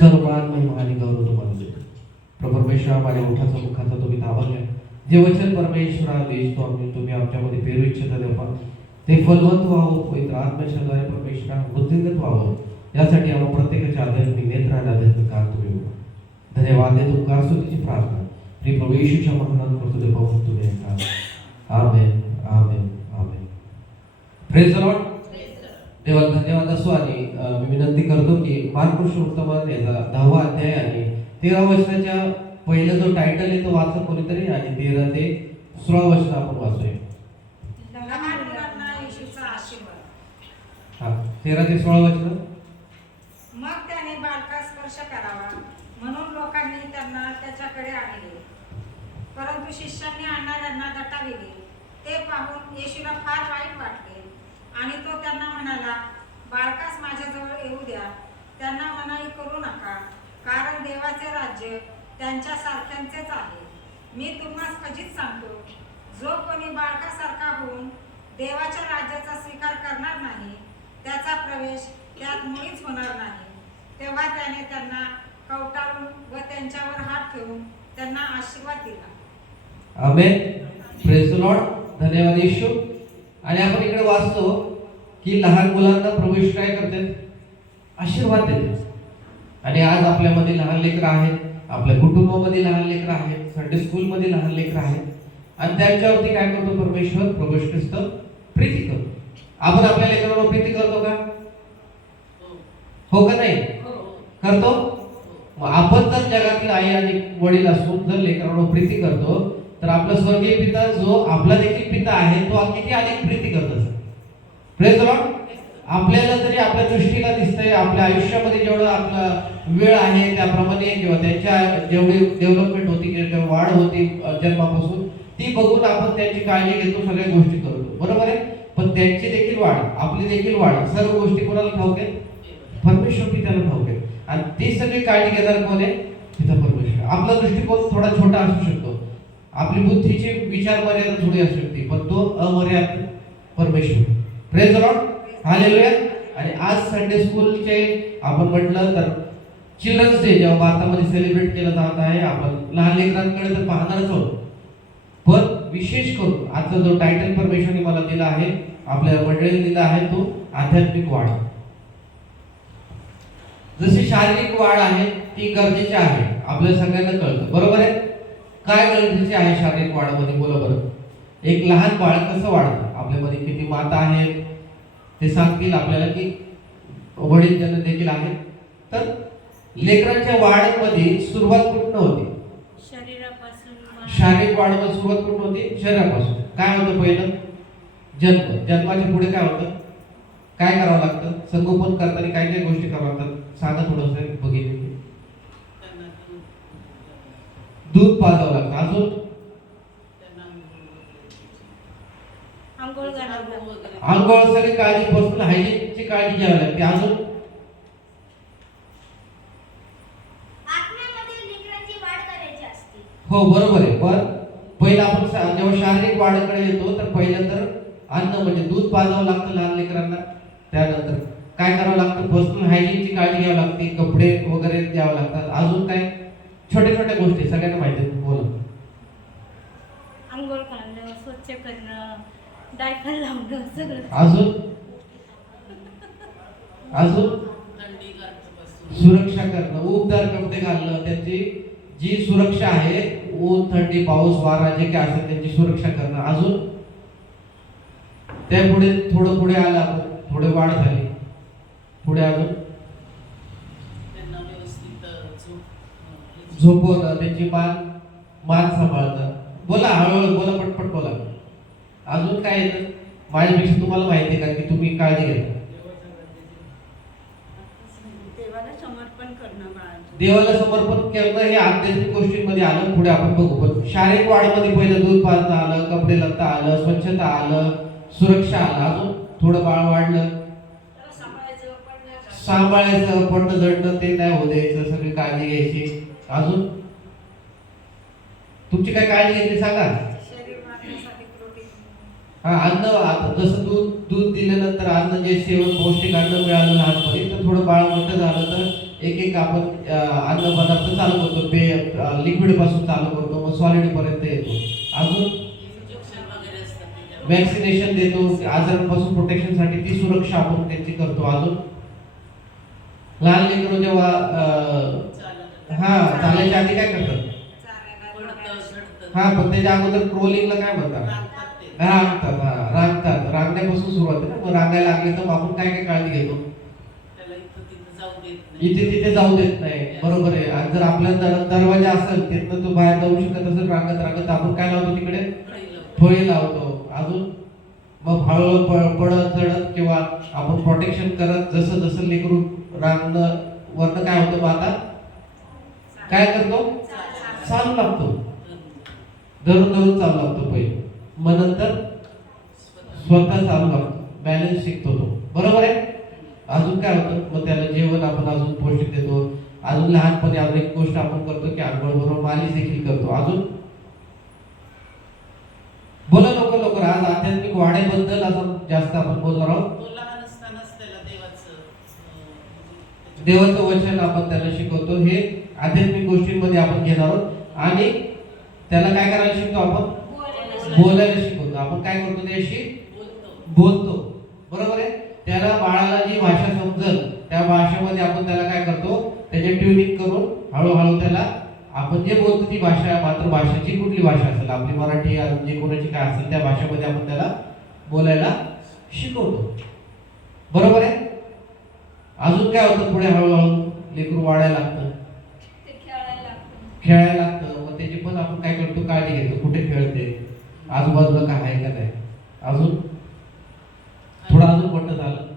सर्व मान महिमा आणि गौरव तुम्हाला देतो. प्रभू परमेश्वर, माझ्या ओठाचा मुखाचा तुम्ही ताबा घ्या. जे वचन परमेश्वरा देश तो तुम्ही आमच्यामध्ये पेरू इच्छिता देवा, ते फलवंत व्हावं, पवित्र आत्म्याच्याद्वारे परमेश्वरा बुद्धिंगत व्हावं, यासाठी आम्हा प्रत्येकाच्या आध्यात्मिक नेत्र आणि आध्यात्मिक काळ तुम्ही बघा. धन्यवाद देतो. उपकार स्तुतीची प्रार्थना श्री प्रभू येशूच्या महानात करतो ते पाहून तुम्ही ऐका. Amen, amen, amen. Praise the Lord. देवाला धन्यवाद असो. आणि मी विनंती करतो की मार्कुस वर्तमान याचा 10वा अध्याय आणि 13 वचनाच्या पहिला जो टायटल आहे तो वाचा कोणीतरी, आणि 13 ते 16 वचन आपण वाचूया. लहान मुलांना येशूचा आशीर्वाद. 13 ते 16 वचन. मग त्याने बालकास स्पर्श करावा म्हणून लोकांनी त्यांना त्याच्याकडे आणले, परंतु शिष्यांनी आणणाऱ्यांना दटाविले. ते पाहून येशूला फार वाईट वाटले आणि तो त्यांना म्हणाला, बाळकास माझ्याजवळ येऊ द्या, त्यांना मनाई करू नका, कारण देवाचे राज्य त्यांच्यासारख्यांचेच आहे. मी तुम्हाला खचित सांगतो, जो कोणी बाळकासारखा होऊन देवाच्या राज्याचा स्वीकार करणार नाही, त्याचा प्रवेश त्यात मुळीच होणार नाही. तेव्हा त्याने त्यांना कवटाळून व त्यांच्यावर हात ठेवून त्यांना आशीर्वाद दिला. आमेन. Praise the Lord. धन्यवाद येशू. आणि आपण इकडे वाचतो की लहान मुलांना प्रभू येशू काय करतात? आशीर्वाद देतात. आणि आज आपल्यामध्ये लहान लेकरं आहेत, आपल्या कुटुंबामध्ये लहान लेकरं आहेत, संडे स्कूलमध्ये लहान लेकरं आहेत, आणि त्यांच्यावरती काय करतो परमेश्वर? प्रभू येशू ख्रिस्त प्रीती करतो. आपण आपल्या लेकरांवर प्रीती करतो का? हो का नाही? करतो. मग आपण जर जगातील आई आणि वडील असून जर लेकरांवर प्रीती करतो, तर आपला स्वर्गीय पिता जो आपला देखील पिता आहे तो किती अधिक प्रीती करत असतो. Praise the Lord. आपल्याला तरी आपल्या दृष्टीला दिसतंय, आपल्या आयुष्यामध्ये जेवढं आपला वेळ आहे त्याप्रमाणे किंवा त्यांच्या जेवढी डेव्हलपमेंट होती किंवा वाढ होती जन्मापासून, ती बघून आपण त्यांची काळजी घेतो, सगळ्या गोष्टी करतो, बरोबर आहे. पण त्यांची देखील वाढ, आपली देखील वाढ, सर्व गोष्टी कोणाला ठाऊक आहेत? परमेश्वर पित्याला ठाऊक आहेत. आणि ती सगळी काळजी घेणार कोण आहे? पिता परमेश्वर. आपला दृष्टिकोन थोडा छोटा असू शकतो, आपली बुद्धीची विचार मर्यादा थोडी असू शकते, पण तो अमर्याद परमेश्वर. Praise the Lord. हालेलुया. आणि आज संडे स्कूलचे आपण म्हटलं तर चिल्ड्रन्स डे जेव्हा भारतामध्ये सेलिब्रेट केला जात आहे, आपण लहान लेकरांकडे तर पाहणारच आहोत, पण विशेष करून आजचा जो टायटल परमेश्वरने मला दिला आहे, आपल्या मंडळीने दिला आहे, तो आध्यात्मिक वाढ. जशी शारीरिक वाढ आहे ती गरजेची आहे, आपल्या सगळ्यांना कळतं, बरोबर आहे. काय गरजेचे आहे शारीरिक वाढमध्ये? बोला बरं. एक लहान बाळ कसं वाढतं? आपल्यामध्ये किती माता आहेत ते सांगतील आपल्याला, की वडील जन देखील आहेत. तर लेकरांच्या वाढमध्ये सुरुवात कुठून होते? शरीरापासून. शारीरिक वाढमध्ये सुरुवात कुठून होते? शरीरापासून. काय होतं पहिलं? जन्म. जन्माच्या पुढे काय होतं? काय करावं लागतं? संगोपन करताना काय काय गोष्टी कराव्या लागतात? सांगा थोडंसं बघितलं. दूध पाजावं लागतं. अजून आंघोळ, सगळी काळजी, पर्सनल हायजीनची काळजी घ्यावी लागते. अजून हो बरोबर आहे. पण पहिलं आपण जेव्हा शारीरिक वाढीकडे येतो तर पहिलं तर अन्न म्हणजे दूध पाजावं लागतं लहान लेकरांना. त्यानंतर काय करावं लागतं? पर्सनल हायजीनची काळजी घ्यावी लागते, कपडे वगैरे द्यावं लागतात. अजून काय छोट्या छोट्या गोष्टी सगळ्यांना माहिती आहेत. बोला. अंघोळ घालणं, स्वच्छ करणं, डायपर लावणं, सगळं. अजून अजून सुरक्षा करणं, उबदार कपडे घालणं, त्यांची जी सुरक्षा आहे, ऊन, थंडी, पाऊस, वारा जे काय असेल त्यांची सुरक्षा करणं. अजून त्यापुढे थोडं पुढे आलं आपण, थोडे वाढ झाली, पुढे अजून झोपवणं, त्यांची मान सांभाळणं. बोला, हळूहळू बोला, पटपट बोला. अजून काय येतं? माझ्यापेक्षा तुम्हाला माहिती आहे का की तुम्ही काळजी घेता? देवाला समर्पण करणं, देवाला समर्पण करणं हे आध्यात्मिक गोष्टींमध्ये आलं, पुढे आपण बघू. पण शारीरिक वाढमध्ये पहिलं दूध पाजणं आलं, कपडे लत्ता आलं, स्वच्छता आलं, सुरक्षा आलं. अजून थोडं बाळ वाढलं, सांभाळायचं, पडणं झडणं ते नाही होऊ द्यायचं, सगळी काळजी घ्यायची. अजून तुमची काय काळजी घेतली सांगा. हा, अन्न. आता जसं दूध दिल्यानंतर अन्न जे सेवन पौष्टिक अन्न मिळालं लहानपणी, तर थोडं बाळ मोठं झालं तर एक आपण अन्न पदार्थ चालू करतो, पेय लिक्विड पासून चालू करतो, मग सॉलिड पर्यंत येतो. अजून वॅक्सिनेशन देतो, आजारांपासून प्रोटेक्शन साठी ती सुरक्षा आपण त्यांची करतो. अजून लहान लेकरं जेव्हा चालायच्या आधी काय करतात? पण त्याच्या अगोदर क्रोलिंगला काय म्हणतात? रांगतात. रांगण्यापासून सुरुवात आहे ना. मग रांगायला लागले तर आपण काय काय काळजी घेतो? इथे तिथे जाऊ देत नाही. बरोबर आहे. आणि जर आपला दरवाजा असेल तिथनं तो बाहेर जाऊ शकत असेल रांगत आपण काय लावतो तिकडे? फळी लावतो. अजून मग हळूहळू पडत चढत किंवा आपण प्रोटेक्शन करत जसं जसं लेकरू रांगणं वरनं काय होतं, मग आता काय करतो? चालू लागतो. धरून चालू लागतो पहिले, मग नंतर स्वतः चालू लागतो, बॅलन्स शिकतो तो. बरोबर आहे. अजून काय होतं, मग त्याला जेवण आपण अजून पौष्टिक देतो. अजून लहानपणी अजून एक गोष्ट आपण करतो की आंघोळ बरोबर मालिश देखील करतो. अजून बोला लवकर. आज आध्यात्मिक वाढीबद्दल अजून जास्त आपण बोलणार आहोत. देवाचं वचन आपण त्याला शिकवतो. हे आध्यात्मिक गोष्टींमध्ये आपण घेणार आहोत. आणि त्याला काय करायला शिकतो? आपण बोलायला शिकवतो. आपण काय करतो? त्याशी बोलतो. बरोबर आहे. त्याला बाळाला जी भाषा समजेल त्या भाषेमध्ये आपण त्याला काय करतो? त्याचे ट्युनिंग करून हळूहळू त्याला आपण जे बोलतो ती भाषा, मातृभाषा जी कुठली भाषा असेल आपली, मराठी जे कोणाची काय असेल त्या भाषेमध्ये आपण त्याला बोलायला शिकवतो. बरोबर आहे. अजून काय होतं? पुढे हळूहळू लेकरू वाढायला लागतं, खेळायला लागतं. मग त्याची पण आपण काय करतो? काळजी घेतो. कुठे खेळते, आजूबाजूला काय आहे का नाही. अजून थोडं अजून मोठं झालं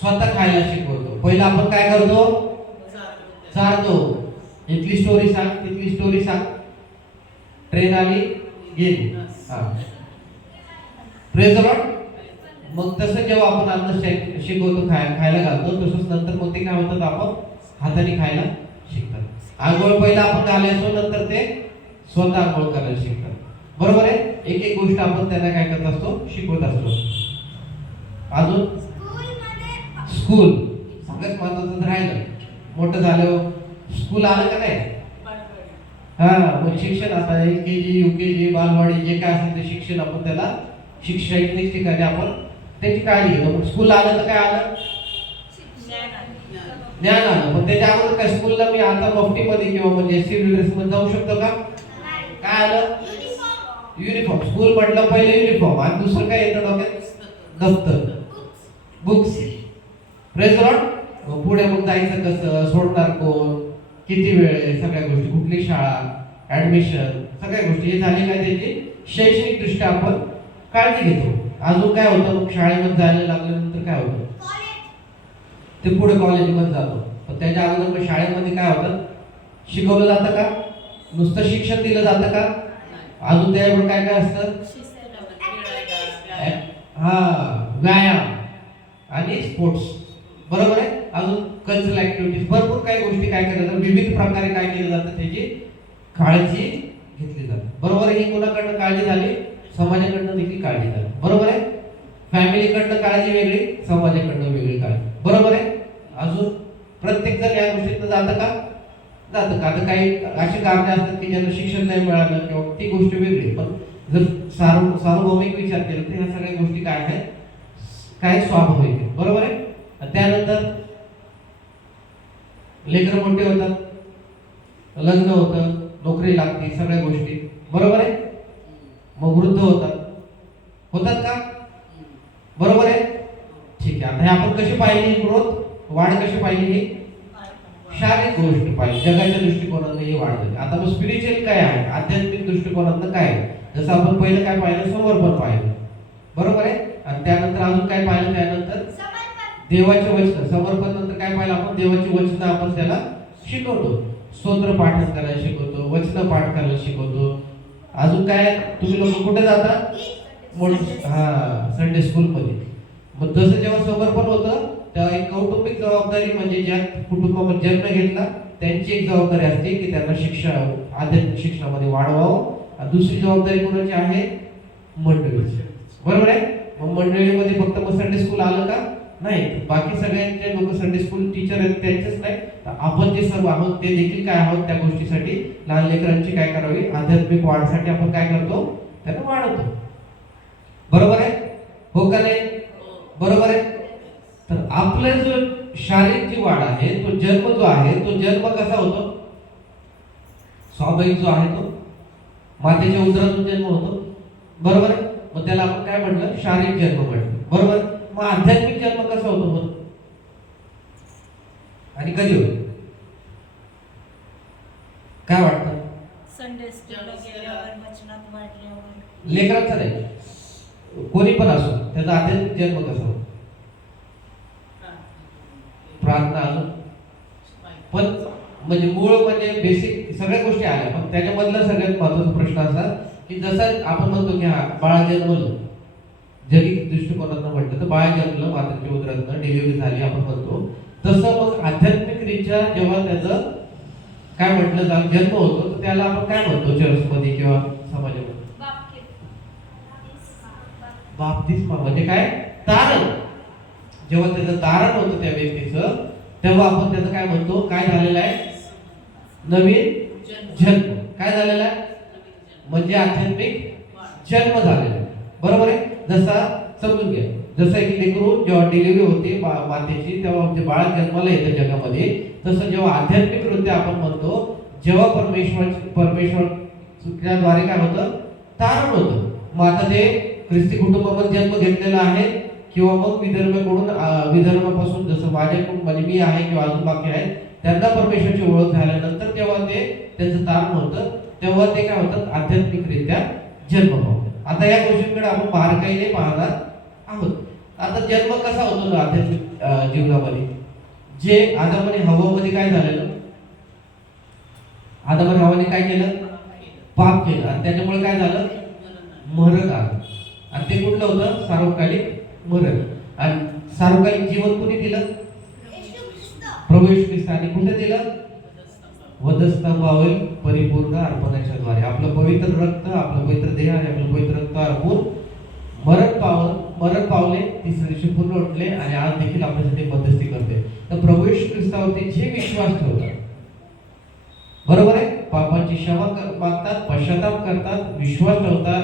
स्वतः खायला शिकवतो. पहिला आपण काय करतो? चालतो. इथली स्टोरी सांग, तिथली स्टोरी सांग, ट्रेन आली गेली. Praise the Lord. मग तसं जेव्हा आपण अन्न शिकवतो, खायला घालतो, तसंच नंतर मग ते काय होतं? आपण हाताने खायला शिकतात. आंघोळ पहिला आपण घालायचो, नंतर ते स्वतः आंघोळ करायला शिकतात. बरोबर आहे. एक गोष्ट आपण त्यांना काय करत असतो? शिकवत असतो. अजून स्कूल सगळ्यात महत्वाचं तर राहिलं. मोठं झालं स्कूल आलं का नाही? मग शिक्षण आता LKG UKG बालवाडी जे काय असेल ते शिक्षण आपण त्याला शैक्षणिक ठिकाणी आपण त्याची काळजी घेतो. पण स्कूल आलं तर काय आलं? ज्ञान आलं. पण त्याच्या अगोदर काय स्कूलला मी आता मफ्तीमध्ये किंवा म्हणजे सिव्हिल ड्रेस मध्ये जाऊ शकतो का? काय आलं? युनिफॉर्म. स्कूल म्हटलं पहिले युनिफॉर्म आणि दुसरं काय येतं डोक्यात? दफ्तर, बुक्स. Praise the Lord. पुढे मग जायचं कसं, सोडणार कोण, किती वेळ आहे, सगळ्या गोष्टी, कुठली शाळा, ऍडमिशन, सगळ्या गोष्टी हे झाले काय त्याची शैक्षणिक दृष्ट्या आपण काळजी घेतो. अजून काय होतं? मग शाळेमध्ये जायला लागल्यानंतर काय होतं? ते पुढे कॉलेजमध्ये जातो. पण त्याच्या अगोदर मग शाळेमध्ये काय होतं? शिकवलं जातं का? नुसतं शिक्षण दिलं जातं का? अजून त्याच्यावर काय काय असतं? व्यायाम आणि स्पोर्ट्स. बरोबर आहे. अजून कल्चरल ऍक्टिव्हिटीज, भरपूर काही गोष्टी काय करायचं, विविध प्रकारे काय केलं जातं, त्याची काळजी घेतली जाते. बरोबर आहे. ही कोणाकडनं काळजी झाली? समाजाकडनं देखील काळजी झाली. बरोबर आहे. फॅमिलीकडनं काळजी वेगळी, समाजाकडनं वेगळी काळजी. बरोबर आहे. अजून प्रत्येक जण या गोष्टीतनं जातं का? आता काही अशी कारणे असतात की ज्यांना शिक्षण नाही मिळालं किंवा ती गोष्ट वेगळी. पण जर सार्वभौमिक विचार केला तर ह्या सगळ्या गोष्टी काय आहेत? काय स्वाभाविक आहे. बरोबर आहे. त्यानंतर लेकरं मोठे होतात, लग्न होतं, नोकरी लागते, सगळ्या गोष्टी. बरोबर आहे. मग वृद्ध होतात का? बरोबर आहे. ठीक आहे. आता हे आपण कशी पाहिली ग्रोथ, वाढ कशी पाहिली? ही शारीरिक गोष्ट पाहिजे, जगाच्या दृष्टिकोनातून ही वाढ झाली. आता मग स्पिरिच्युअल काय आहे? आध्यात्मिक दृष्टिकोनातून काय आहे? जसं आपण पहिलं काय पाहिलं? समर्पण पाहिलं. बरोबर आहे. आणि त्यानंतर अजून काय पाहिलं? त्यानंतर देवाचे वचन. समर्पण नंतर काय पाहिलं आपण? देवाची वचन आपण त्याला शिकवतो. स्तोत्र पाठ करायला शिकवतो, वचन पाठ करायला शिकवतो. अजून काय? तुम्ही लोक कुठे जाता? संडे स्कूल मध्ये. मग जसं जेव्हा समर्पण होतं तेव्हा एक कौटुंबिक जबाबदारी, म्हणजे ज्या कुटुंबामध्ये जन्म घेतला त्यांची एक जबाबदारी असते की त्यांना आध्यात्मिक शिक्षणामध्ये वाढवावं. आणि दुसरी जबाबदारी कोणाची आहे? मंडळीची. बरोबर आहे. मग मंडळीमध्ये फक्त मग संडे स्कूल आलं का? नाही, बाकी सगळ्यांचे लोक संडे स्कूल टीचर आहेत त्यांचेच नाही, तर आपण जे सर्व आहोत ते देखील काय आहोत त्या गोष्टीसाठी लहान लेकरांची काय करावी, आध्यात्मिक वाढसाठी आपण काय करतो, त्यांना वाढवतो. बरोबर आहे, हो का नाही? बरोबर आहे. तर आपलं जो शारीरिक जी वाढ आहे, तो जन्म जो आहे, तो जन्म कसा होतो? स्वाभाविक जो आहे तो मातेच्या उदरातून जन्म होतो. बरोबर आहे. मग त्याला आपण काय म्हटलं, शारीरिक जन्म म्हटलं. बरोबर. मग आध्यात्मिक जन्म कसा होतो मग, आणि कधी होतो, काय वाटतं? संडे स्कूलला गेल्यावर, वचनात वाढल्यावर. लेकरांचा नाही, कोणी पण असो, त्याचा आध्यात्मिक जन्म कसा होतो? प्रार्थना अजून पण म्हणजे मूळ म्हणजे बेसिक सगळ्या गोष्टी आल्या, पण त्याच्यामधला सगळ्यात महत्त्वाचा प्रश्न असा की जसं आपण म्हणतो की हा बाळ जन्मलं, जरी दृष्टिकोनातून म्हटलं तर बाळ जन्मलं, माताच्या उदरातनं डिलिव्हरी झाली आपण म्हणतो, तसं मग आध्यात्मिकरित्या जेव्हा त्याचं काय म्हटलं जातं जन्म होतो, तर त्याला आपण काय म्हणतो चर्चमध्ये किंवा समाजामध्ये? बाप्तिस्मा. म्हणजे काय? तारण. जेव्हा त्याचं तारण होतं त्या व्यक्तीचं, तेव्हा आपण त्याचं काय म्हणतो, काय झालेलं आहे, नवीन जन्म. काय झालेला आहे म्हणजे आध्यात्मिक जन्म झालेला आहे. बरोबर आहे. जसा समजून घ्या, जसं एक लेकरू जेव्हा डिलिव्हरी होते मातेची, तेव्हा म्हणजे बाळ जन्माला येतं जगामध्ये, तसं जेव्हा आध्यात्मिकरित्या आपण म्हणतो, जेव्हा परमेश्वराद्वारे काय होतं, तारण होतं. मग आता ते ख्रिस्ती कुटुंबामध्ये जन्म घेतलेला आहे किंवा मग विदर्भापासून जसं माझ्याकडून म्हणजे मी आहे किंवा अजून बाकी आहेत, त्यांना परमेश्वराची ओळख झाल्यानंतर तेव्हा ते त्यांचं तारण होतं, तेव्हा ते काय होतं, आध्यात्मिकरित्या जन्म होतो. आता या गोष्टींकडे आपण बारकाईने पाहणार आहोत. आता जन्म कसा होतो आध्यात्मिक जीवनामध्ये? जे आदम आणि हव्वामध्ये काय झालेलं, आदम आणि हव्वाने काय केलं, पाप केलं, आणि त्याच्यामुळे काय झालं, मरण आलं. आणि ते कुठलं होतं, सार्वकालिक मरण. आणि सार्वकालिक जीवन कुणी दिलं, प्रभू येशू ख्रिस्ताने. कुठे दिलं, वधस्तंभावर परिपूर्ण अर्पणाच्या द्वारे. आपलं पवित्र रक्त, आपलं पवित्र देह आणि आपलं पवित्र रक्त अर्पून मरण पावले, तिसऱ्या दिवशी पूर्ण उठले आणि आज देखील आपल्यासाठी मध्यस्थी करते. तर प्रभू येशू ख्रिस्तावरती जे विश्वास ठेवतात, बरोबर आहे, पापांची क्षमा मागतात, पश्चाताप करतात, विश्वास ठेवतात,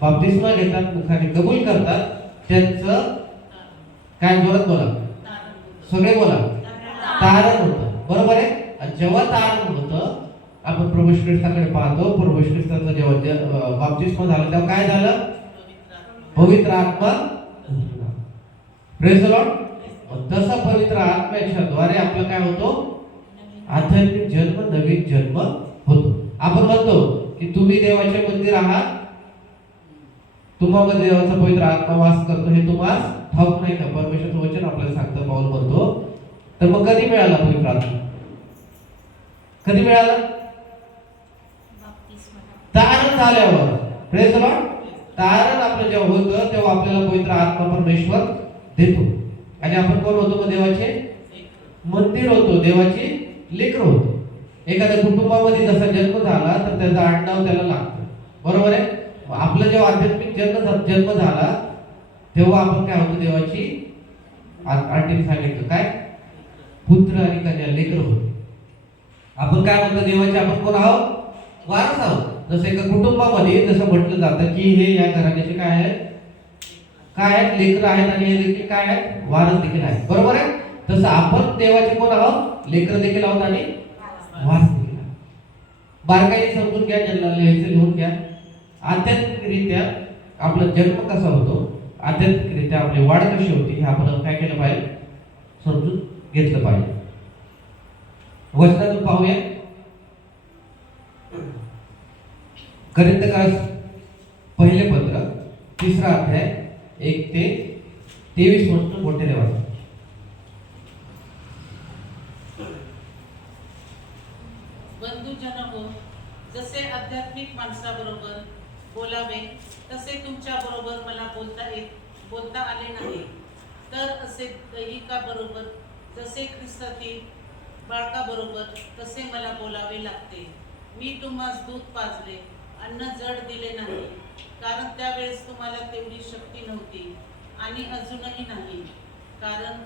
बाप्तिस्मा घेतात, मुखाने कबूल करतात, त्यांचं काय, जोरात बोला, सगळे बोला, तारण होतं. बरोबर आहे. जेव्हा तारण होतं, आपण प्रभू ख्रिस्ताकडे पाहतो, प्रभू ख्रिस्ताचा जेव्हा बाप्तिस्मा झाला तेव्हा काय झालं, पवित्र आत्मा. Praise the Lord. तसा पवित्र आत्म्याच्या द्वारे आपलं काय होतो, आध्यात्मिक जन्म, नवीन जन्म होतो. आपण म्हणतो की तुम्ही देवाचे मंदिर आहात, तुम्हाला देवाचा पवित्र आत्मा वास करतो, हे तुम्हाला ठाऊक नाही का? परमेश्वराचं वचन आपल्याला सांगतं, पाऊल म्हणतो. तर मग कधी मिळाला पवित्र आत्मा, कधी मिळाला? तारण झाल्यावर. Praise the Lord. तारण आपलं जेव्हा होतं तेव्हा आपल्याला पवित्र आत्मा परमेश्वर देतो, आणि आपण कोण होतो, मग देवाचे मंदिर होतो, देवाची लेकरं होतो. एखाद्या कुटुंबामध्ये जसा जन्म झाला तर त्याचं आडनाव त्याला लागतं, बरोबर आहे. आपलं जेव्हा आध्यात्मिक जन्म झाला तेव्हा आपण काय होतो, देवाची आठवण सांगितलं काय, पुत्र आणि कन्या, लेकर होतो. आपण काय म्हणतो, देवाचे आपण कोण आहोत, वारस आहोत. जसं एका कुटुंबामध्ये जसं म्हटलं जातं की हे या घराण्याचे काय आहेत, काय आहेत, लेकर आहेत, आणि हे देखील काय आहेत, वारस देखील आहेत. बरोबर आहे. तसं आपण देवाचे कोण आहोत, लेकर देखील आहोत आणि वारस देखील आहोत. बारकाईने समजून घ्या, ज्यांना लिहायचं लिहून घ्या. आध्यात्मिकरित्या आपला जन्म कसा होतो, आध्यात्मिकरित्या आपली वाढ कशी होती, हे आपण काय केलं पाहिजे, समजून घेतलं पाहिजे. वचनातून पाहूया. कोरिन्थीकर पहिले पत्र 3 अध्याय 1 ते 23 वचन मोठे वाचा. बंधुजनो, जसे आध्यात्मिक माणसाबरोबर बोलावे तसे तुमच्या बरोबर मला बोलता आले नाही, तर असे दैहिका बरोबर जसे ख्रिस्तातील बाळकाबरोबर तसे मला बोलावे लागते. मी तुम्हास दूध पाजले, अन्न जड दिले नाही, कारण त्यावेळेस तुम्हाला तेवढी शक्ती नव्हती आणि अजूनही नाही. कारण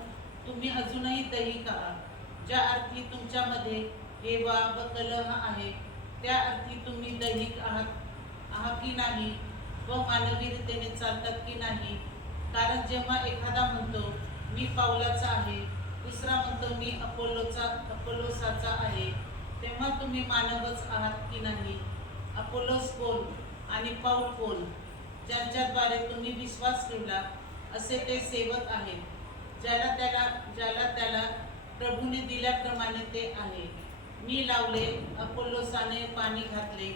तुम्ही अजूनही दैहिक आहात. ज्या अर्थी तुमच्यामध्ये हेवा व कलह आहे, त्या अर्थी तुम्ही दैहिक आहात की नाही व मानवी रीतीने चालतात की नाही. कारण जेव्हा एखादा म्हणतो मी पाऊलाचा आहे, दुसरा म्हणतो मी अपोलोसाचा आहे, तेव्हा तुम्ही मानवच आहात की नाही. अपोलोस कोण आणि पाऊल कोण? ज्यांच्याद्वारे तुम्ही विश्वास ठेवला असे ते सेवक आहेत. ज्याला त्याला प्रभूने दिल्याप्रमाणे ते आहे. मी लावले, अपोलोसाने पाणी घातले,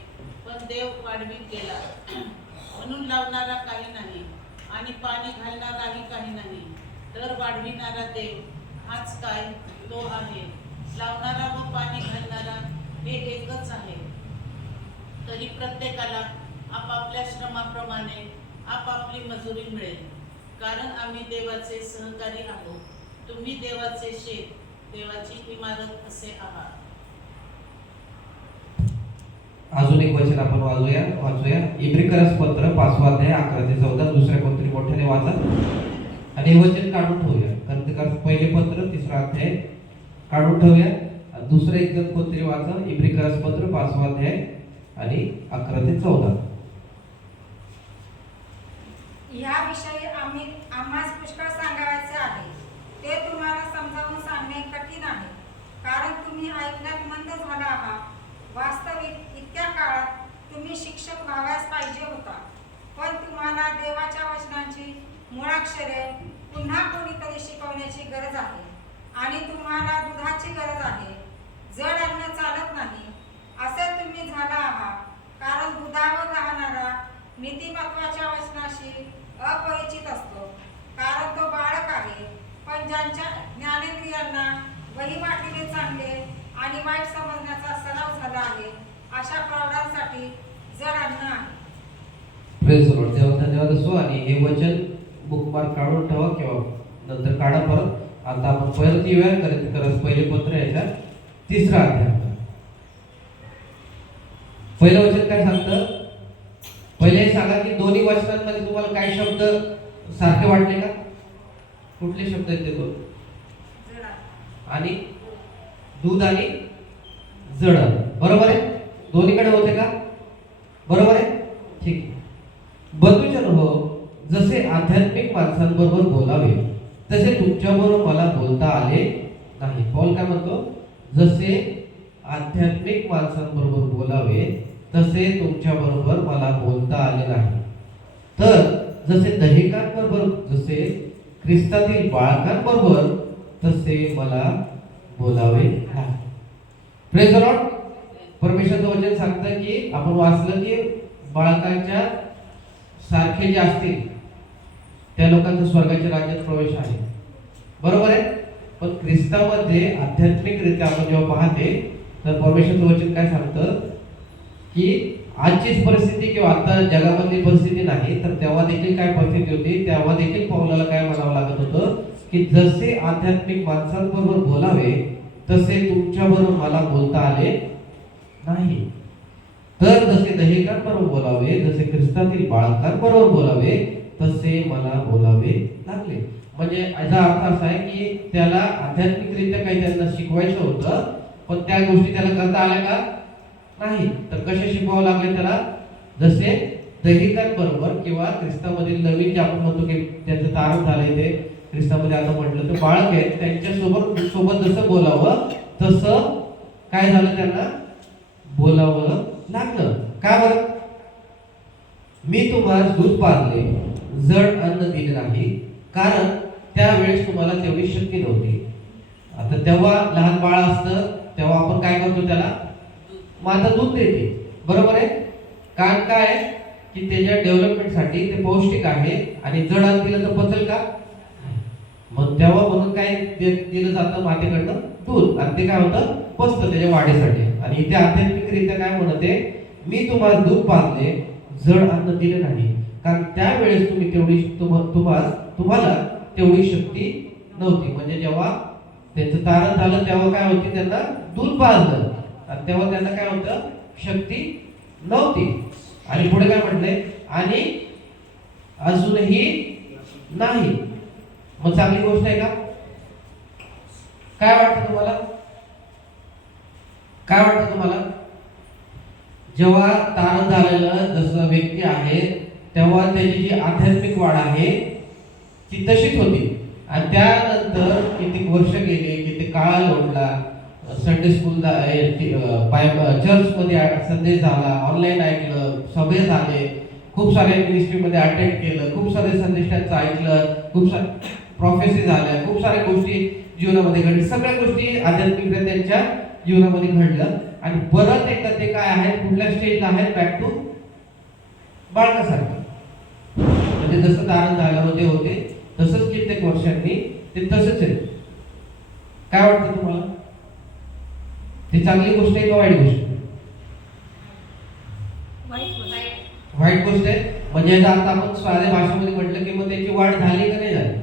पण देव वाढवीत गेला. म्हणून लावणारा काही नाही आणि पाणी घालणाराही काही नाही, तर वाढविणारा देव हाच काय, तो आहे. लावणारा व पाणी घालणारा हे एकच आहे. तरी प्रत्येकाला आपापल्या श्रमाप्रमाणे आपापली मजुरी मिळेल. कारण आम्ही देवाचे सहकारी आहोत. तुम्ही देवाचे शेत, देवाची इमारत असे आहात. अजून एक वचन आपण वाचूया. इब्रिकरस पत्र 5 अध्याय 11 ते 14. दुसऱ्या कोणतरी मोठ्याने वाचा आणि हे वचन काढून ठेवूया. कारण पहिले पत्र 3 अध्याय काढून ठेवूया. दुसरं एक जण कोणतरी वाचा. इब्रिकरस पत्र 5 अध्याय आणि 11 ते 14. याविषयी आम्हास पुष्कळ सांगायचे आहे. ते तुम्हाला समजावून सांगणे कठीण आहे, कारण तुम्ही ऐकण्यात मंद झाला आहात. वास्तविक इतक्या काळात तुम्ही शिक्षक व्हावयास पाहिजे होता, पण तुम्हाला देवाच्या वचनांची मुळाक्षरे पुन्हा कोणीतरी शिकवण्याची गरज आहे आणि तुम्हाला दुधाची गरज आहे. जड अन्न चालत नाही असे तुम्ही झाला आहात, कारण दुधावर राहणारा नीतिमत्वाच्या वचनाशी अपरिचित असतो, कारण तो बाळक आहे. पण ज्यांच्या ज्ञानेंद्रियांना वहीवाटीने चांगले आणि वाईट समजण्याचा सराव झाला आहे, अशा प्रौढांसाठी जड अन्न आहे. Praise the Lord. देवा धन्यवाद असो. आणि हे वचन बुकमार्क काढून ठेवा किंवा नंतर काढा परत. आता आपण परत येऊया करत पहिले पत्र याच्या 3 अध्याय. पहिलं वचन काय सांगतं? पहिले सांगा की दोन्ही वचनांमध्ये तुम्हाला काय शब्द सारखे वाटले का? कुठले शब्द आहेत ते दोन? आणि दूध आणि जड. बरोबर आहे? दोन्हीकडे होते का? बरोबर आहे? ठीक. बंधूजन हो, जसे आध्यात्मिक माणसांबरोबर बोलावे तसे तुमच्याबरोबर मला बोलता आले नाही. पौल काय म्हणतो? जसे आध्यात्मिक माणसांबरोबर बोलावे तसे तुमच्याबरोबर मला बोलता आले नाही. तर जसे दैहिकांबरोबर, जसे ख्रिस्तातील बाळकांबरोबर तसे मला बोलावे नाही. Praise the Lord. परमेश्वराचं वचन सांगतं की आपण वाचलं की बाळकांच्या सारखे जे असतील त्या लोकांचा स्वर्गाच्या राज्यात प्रवेश आहे. बरोबर आहे? पण ख्रिस्तामध्ये आध्यात्मिकरित्या आपण जेव्हा पाहते तर परमेश्वराचं वचन काय सांगतं की आजचीच परिस्थिती किंवा आता जगामधली परिस्थिती नाही, तर तेव्हा देखील काय परिस्थिती होती, तेव्हा देखील पौलाला काय म्हणावं लागत होतं की जसे आध्यात्मिक माणसांबरोबर बोलावे तसे तुमच्याबरोबर मला बोलता आले नाही. तर जसे दैहिकांबरोबर बोलावे, जसे ख्रिस्तातील बाळकांबरोबर बोलावे तसे मला बोलावे लागले. म्हणजे याचा अर्थ असा आहे की त्याला आध्यात्मिकरित्या काही त्यांना शिकवायचं होतं, पण त्या गोष्टी त्याला करता आल्या का नाही. तर कसे शिकवावं लागले त्याला? जसे दैहिकांबरोबर किंवा ख्रिस्तामधील नवीन जे आपण म्हणतो की त्यांचं तारण झालंय, ते ख्रिस्तामध्ये आता म्हटलं तर बाळक आहेत, त्यांच्या सोबत जसं बोलावं तसं काय झालं, त्यांना बोलावं लागलं. का बरं? मी तुम्हाला दूध पाजले, जड अन्न दिले नाही, कारण त्यावेळेस तुम्हाला तेवढी शक्ती नव्हती. आता तेव्हा लहान बाळ असतं तेव्हा आपण काय करतो, त्याला माता दूध देते. बरोबर आहे? कारण काय आहे की त्याच्या डेव्हलपमेंटसाठी ते पौष्टिक आहे आणि जड अन्न दिलं तर पचल का? मग तेव्हा म्हणून काय दिलं जातं मातेकडनं? दूध. आणि ते काय होतं? पचतं त्याच्या वाढीसाठी. आणि इथे आध्यात्मिकरित्या काय म्हणते, मी तुम्हाला दूध पाजले, जड अन्न दिले नाही, कारण त्यावेळेस तुम्हाला तेवढी शक्ती नव्हती. म्हणजे जेव्हा त्यांचं तारण झालं तेव्हा काय होती, त्यांना दूध पाजलं आणि तेव्हा त्यांना काय होतं, शक्ती नव्हती. आणि पुढे काय म्हटलंय, आणि अजूनही नाही. मग चांगली गोष्ट आहे का? काय वाटतं तुम्हाला? काय वाटतं तुम्हाला? जेव्हा तारण झालेलं जसं व्यक्ती आहे तेव्हा त्याची जी आध्यात्मिक वाढ आहे ती तशीच होती आणि त्यानंतर किती वर्ष गेले, किती काळ लोटला, संडे स्कूल चर्चमध्ये संदेश झाला, ऑनलाईन ऐकलं, सभे झाले, खूप सारे मिनिस्ट्रीमध्ये अटेंड केलं, खूप सारे संदेशांचं ऐकलं, खूप सारे प्रोफेसी झाल्या, खूप साऱ्या गोष्टी जीवनामध्ये घडल्या, सगळ्या गोष्टी आध्यात्मिक त्यांच्या जीवनामध्ये घडलं आणि परत एकदा ते काय आहेत, कुठल्या स्टेजला आहेत, बॅक टू बाळकासारखं. म्हणजे जसं तारण झाल्यामध्ये होते तसंच कित्येक वर्षांनी ते तसंच आहे. काय वाटतं तुम्हाला? ती चांगली गोष्ट आहे का वाईट गोष्ट? वाईट गोष्ट आहे. म्हणजे आता आपण साध्या भाषेमध्ये म्हटलं की मग त्याची वाढ झाली का नाही झाली?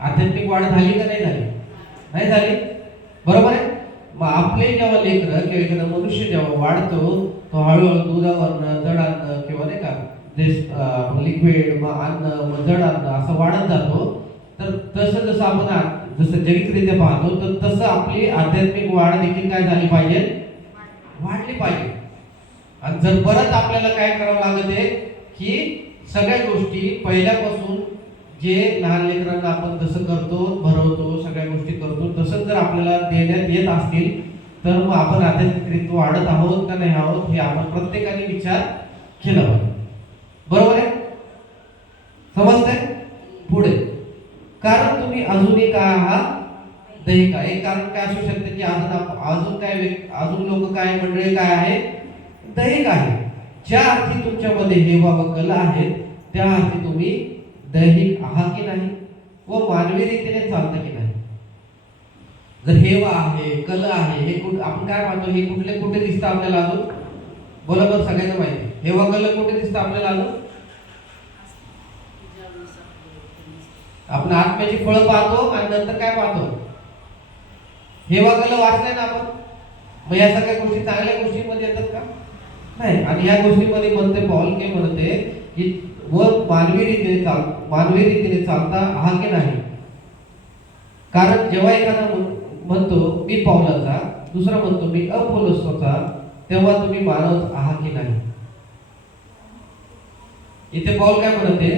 आध्यात्मिक वाढ झाली का नाही झाली? नाही झाली. बरोबर आहे. मग आपले जेव्हा लेकरं किंवा एखादा मनुष्य जेव्हा वाढतो तो हळूहळू दुधावरनं जड अन्न किंवा नाही का जे लिक्विड मग अन्न मग जड अन्न असं वाढत जातो. तर तसं जसं आपण जसं जैविकरित्या पाहतो तर तसं आपली आध्यात्मिक वाढ देखील काय झाली पाहिजे? वाढली पाहिजे. आणि जर परत आपल्याला काय करावं लागत आहे की सगळ्या गोष्टी पहिल्यापासून जे लहान लेकरांना आपण जसं करतो, भरवतो, सगळ्या गोष्टी करतो तसंच जर आपल्याला देण्यात येत असतील तर मग आपण आध्यात्मिक वाढत आहोत का नाही आहोत हे आपण प्रत्येकाने विचार केला पाहिजे. बरोबर आहे? समजतंय? पुढे कारण तुम्ही अजूनही काय आहात? दैहिक आहे. कारण काय असू शकते की अजून काय अजून लोक काय मंडळी काय आहे? दैहिक आहे. ज्या अर्थी तुमच्यामध्ये हेवा व कला आहेत त्या अर्थी तुम्ही दैहिक आहात की नाही व मानवी रीतीने चालतं की नाही. जर हेवा आहे, कला आहे, हे आपण काय पाहतो, हे कुठे दिसतं आपल्याला अजून? बरोबर, सगळ्यांना माहिती. हेवा कला कुठे दिसतं आपल्याला अजून? आपण आत्म्याची फळं पाहतो आणि नंतर काय पाहतो? हेवा कला वाचलाय ना आपण. मग या सगळ्या गोष्टी चांगल्या गोष्टींमध्ये येतात का? नाही. आणि या गोष्टीमध्ये म्हणते पॉल के म्हणते की व मानवी रीतीने चालता हा की नाही. कारण जेव्हा एखादा म्हणतो मी पावलाचा, दुसरा म्हणतो मी अपोलोसचा, तेव्हा तुम्ही मानव आहात की नाही. इथे पॉल काय म्हणते,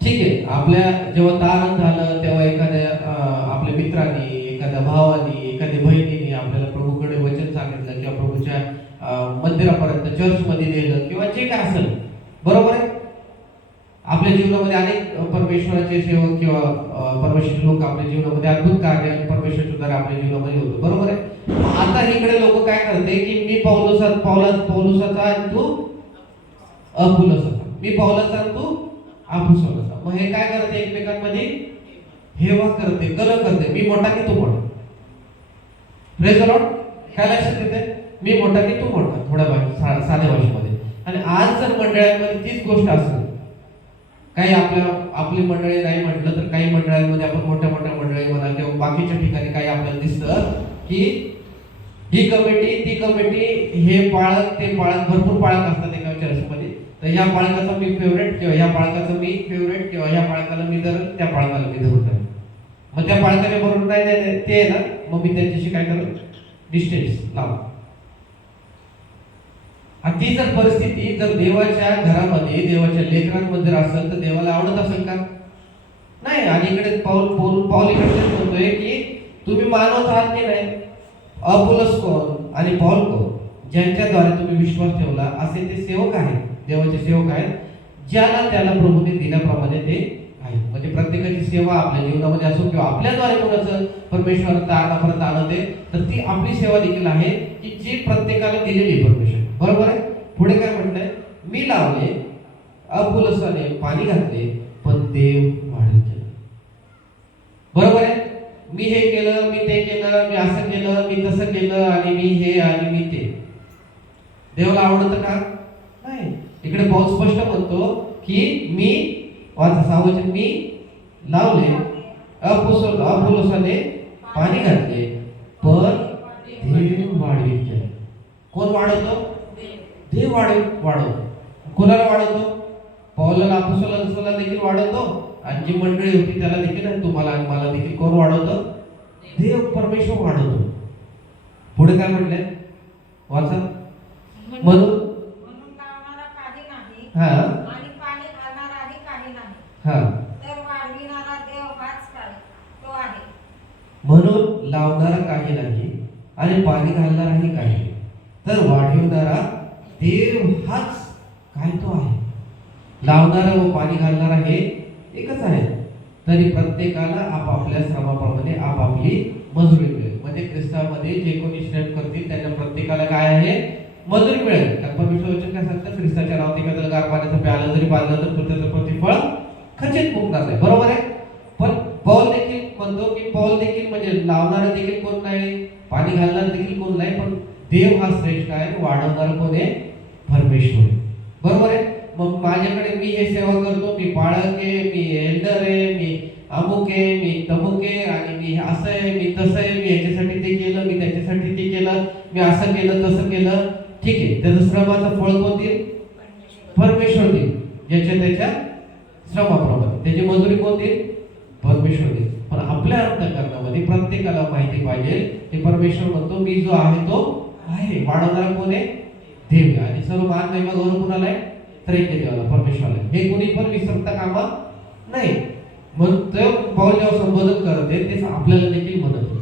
ठीक आहे आपल्या जेव्हा तारण झालं तेव्हा एखाद्या आपल्या मित्रांनी, एखाद्या भावानी, एखाद्या बहिणीने आपल्याला प्रभूकडे वचन सांगितलं किंवा प्रभूच्या मंदिरापर्यंत चर्चमध्ये नेलं किंवा जे काय असेल. बरोबर आहे. आपल्या जीवनामध्ये अनेक परमेश्वराचे सेवक किंवा परमेश्वर लोक आपल्या जीवनामध्ये अद्भुत कार्य परमेश्वराच्या द्वारे आपल्या जीवनामध्ये होतं. बरोबर आहे. आता इकडे लोक काय करते की मी पौलुसाचा आणि तू अपुलोसाचा, मी पौलाचा आणि तू अपुलोसाचा. मग हे काय करते? एकमेकांमध्ये हेवा करते, कल करते. मी मोठा की तू मोठा. Praise the Lord. काय लक्षात येते? मी मोठा की तू मोठा, थोड्या साध्या भाषेमध्ये. आणि आज जर मंडळांमध्ये तीच गोष्ट असेल, काही आपली मंडळी नाही म्हटलं तर काही मंडळांमध्ये आपण मोठ्या मंडळी म्हणा किंवा बाकीच्या ठिकाणी काही आपल्याला दिसतं की ही कमिटी ती कमिटी, हे पाळक ते पाळक, भरपूर पाळक असतात एका चर्चमध्ये. तर ह्या पाळकाचा मी फेवरेट किंवा ह्या पाळकाचा मी फेवरेट किंवा ह्या पाळकाला मी धरून त्या पाळकाला मी धरून जाईल. मग त्या पाळकाच्या बरोबर नाही ते आहे ना, मग मी त्यांच्याशी काय करू? डिस्टन्स लाव. आणि ती जर परिस्थिती जर देवाच्या घरामध्ये, देवाच्या लेकरांमध्ये असेल तर देवाला आवडत असेल का? नाही. आणि इकडे पाऊल इकडे म्हणतोय की तुम्ही मानव आहात की नाही. अपोलोस कोण आणि पॉल कोण? ज्यांच्याद्वारे तुम्ही विश्वास ठेवला असे ते सेवक आहेत, देवाचे सेवक आहेत, ज्याला त्याला प्रभूने दिल्याप्रमाणे ते आहेत. म्हणजे प्रत्येकाची सेवा आपल्या जीवनामध्ये असो किंवा आपल्याद्वारे कोणाचं परमेश्वराच्या आत्मापर्यंत आणते तर ती आपली सेवा देखील आहे की जी प्रत्येकाला दिलेली परमेश्वर. बरोबर आहे. पुढे काय म्हणतंय? मी लावले, अपुलोसाने पाणी घातले, पण देव वाढीव केलं. बरोबर आहे. मी हे केलं, मी ते केलं, मी असं केलं, मी तसं केलं आणि मी हे आणि मी ते. देवाला आवडतं का? नाही. इकडे पाऊल स्पष्ट म्हणतो की मी सावचन मी लावले, अपुलोसाने पाणी घातले, पण देव वाढीव केलं. कोण वाढवतो? देव वाढवतो. कोणाला वाढवतो? पौलाला, अपोस्तलाला देखील वाढवतो आणि जी मंडळी होती त्याला देखील आणि तुम्हाला आणि मला देखील कोण वाढवतं? देव परमेश्वर वाढवतो. पुढे काय म्हटलंय वाचा. म्हणून म्हणून लावणारा काही नाही हा आणि पाणी घालणाराही काही नाही, हा तर वाढविणारा देव हाच काय तो आहे. म्हणून लावणारा काही नाही आणि पाणी घालणाराही काही, तर वाढवणारा देव हाच काय तो आहे. लावणारा व पाणी घालणारा हे एकच आहे, तरी प्रत्येकाला आपापल्या श्रमाप्रमाणे आपापली मजुरी मिळेल. म्हणजे ख्रिस्तामध्ये जे कोणी श्रम करतील त्यांना प्रत्येकाला काय आहे? मजुरी मिळेल. कारण परमेश्वर वचन काय सांगतं? ख्रिस्ताच्या नावात एखाद्याला गार पाण्याचं प्यालं जरी बांधलं तर तो त्याचं प्रतिफळ खचित भोगणार नाही. बरोबर आहे. पण पौल देखील म्हणतो की पौल देखील म्हणजे लावणारा देखील कोण नाही, पाणी घालणारा देखील कोण नाही, पण देव हा श्रेष्ठ आहे. वाढवणारा कोण आहे? परमेश्वर. बरोबर आहे. मग माझ्याकडे मी हे सेवा करतो, मी पाळक आहे, मी एल्डर आहे, मी अमुक आहे, मी तमुक आहे, आणि मी असं आहे, मी तसं आहे, मी याच्यासाठी ते केलं, मी त्याच्यासाठी ते केलं, मी असं केलं तसं केलं. ठीक आहे, त्याचं श्रमाचं फळ कोण देईल? परमेश्वर देईल. ज्याच्या त्याच्या श्रमाप्रमाणे त्याची मजुरी कोण देईल? परमेश्वर देईल. पण आपल्या अंतःकरणामध्ये प्रत्येकाला माहिती पाहिजे की परमेश्वर म्हणतो मी जो आहे तो आहे. वाढवणारा कोण आहे? देव. आणि सर्व मान महिमा गौरव कोणाला आहे? त्रैक्य देवाला, परमेश्वराला. हे कोणी पण विसरता कामा नाही. मग तो पौल जेव्हा संबोधन करत आहे तेच आपल्याला देखील म्हणत आहे.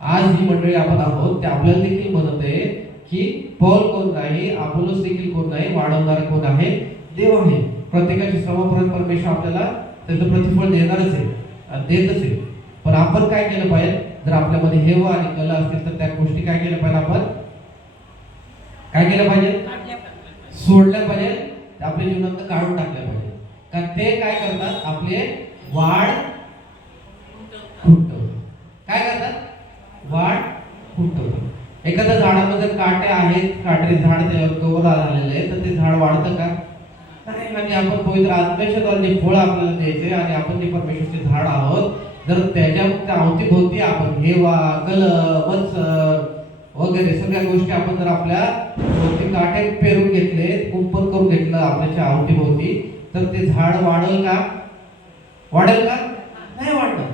आज जी मंडळी आपण आहोत ते आपल्याला देखील म्हणत आहे की पौल कोण नाही, अपोलोस देखील कोण नाही, वाढवणारा कोण आहे? देव आहे. प्रत्येकाच्या श्रमापर्यंत परमेश्वर आपल्याला त्याचं प्रतिफळ देणारच आहे आणि देतच आहे. पण आपण काय केलं पाहिजे? जर आपल्यामध्ये हेवा आणि कला असतील तर त्या गोष्टी काय केल्या पाहिजे? आपण काय केलं पाहिजे? सोडल्या पाहिजे. आपल्या जीवनात काढून टाकल्या पाहिजे. कारण ते काय करतात? आपले वाढ खुंटवतात. काय करतात? वाढ खुंटवतात. एखाद्या झाडामध्ये काटे आहेत, काटेरी झाड त्यावर गवत झालेलं आहे, तर ते झाड वाढतं का? नाही. म्हणजे आपण पवित्र आत्म्याच्याद्वारे जे फळ आपल्याला द्यायचे आणि आपण जे परमेश्वरचे झाड आहोत, जर त्याच्या अवतीभोवती आपण हेवा, कल, मत्सर वगैरे सगळ्या गोष्टी आपण जर आपल्या भोवती काटे पेरून घेतले, कुंपण करून घेतलं आपल्याच्या अवतीभोवती, तर ते झाड वाढेल का? वाढेल का? नाही वाढणार.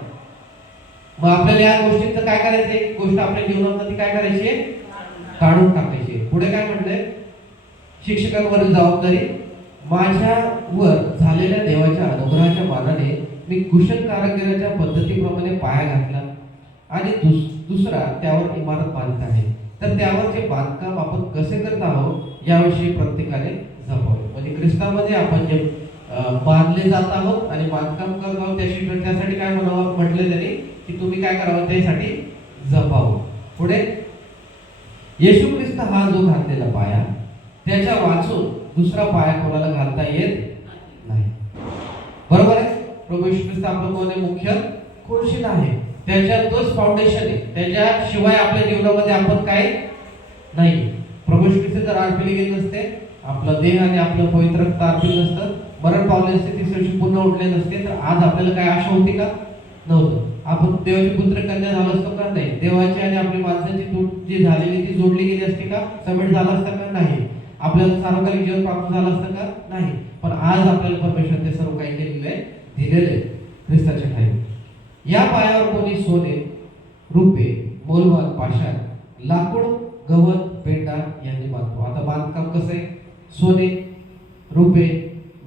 मग आपल्याला या गोष्टींचं काय करायचं? एक गोष्ट आपल्या जीवनामध्ये काय करायची? काढून टाकायची. पुढे काय म्हणतंय? शिक्षकांवरील जबाबदारी. माझ्यावर झालेल्या देवाच्या अनुग्रहाच्या मानाने मी कुशल कारागिराच्या पद्धतीप्रमाणे पाया घातला आणि दुसरा त्यावर इमारत बांधत आहे. तर त्यावरचे बांधकाम आपण कसे करत आहोत याविषयी प्रत्येकाने जपावे. म्हणजे ख्रिस्तामध्ये आपण जे बांधले जात आहोत आणि बांधकाम करत आहोत त्यासाठी काय म्हटलं त्यांनी की तुम्ही काय करावं? त्यासाठी जपावं. पुढे येशू ख्रिस्त हा जो घातलेला पाया, त्याच्या वाचून दुसरा पाया कोणाला घालता येत नाही. बरोबर आहे. प्रभू येशू ख्रिस्त आपलं कोण आहे? मुख्य कोळशीला आहे. त्याच्या तोच फाउंडेशन आहे. त्याच्याशिवाय आपल्या जीवनामध्ये आपण काय नाही. प्रभू येशू ख्रिस्त जर अर्पिले गेले नसते, आपलं देह आणि आपलं पवित्र रक्त अर्पिलं नसतं, मरण पावले असते, तिसऱ्या दिवशी पुन्हा उठले नसते, तर आज आपल्याला काय आशा होती का? नव्हतं. आपण देवाचे पुत्र कन्या झालो असतो का? नाही. देवाची आणि आपली माणसाची तूट जी झालेली ती जोडली गेली असते का? समेट झाला असता का? नाही. आपल्याला सार्वकालिक जीवन प्राप्त झालं असतं का? नाही. पण आज आपल्याला परमेश्वर ते सर्व काही केलेलं आहे, दिलेलं आहे ख्रिस्ताच्या ठाई. या पायावर कोणी सोने, रुपे, मोलवान, पाषाण, लाकूड, गवत, पेंडा यांनी बांधतो. आता बांधकाम कसं आहे? सोने, रुपे,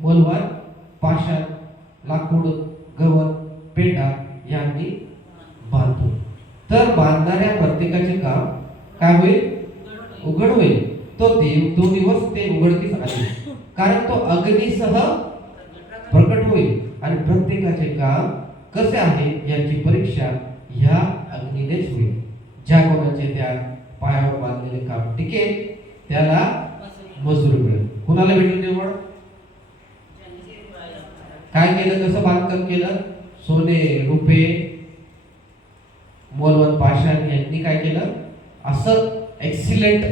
मोलवान, पाषाण, लाकूड, गवत, पेंडा यांनी बांधतो. तर बांधणाऱ्या प्रत्येकाचे काम काय होईल? उघड होईल. तो दिवस ते उघडकीस आले, कारण तो अग्नीसह प्रकट होईल आणि प्रत्येकाचे काम कसे आहे याची परीक्षा ह्या अग्नीनेच होईल. ज्या कोणाचे त्या पायावर बांधलेले काम टिकेल त्याला मजुरी मिळेल. कुणाला भेटेल निवड? काय केलं? कसं बांधकाम केलं? सोने, रुपे, मोलवान, पाषाण यांनी काय केलं? असं एक्सिलेंट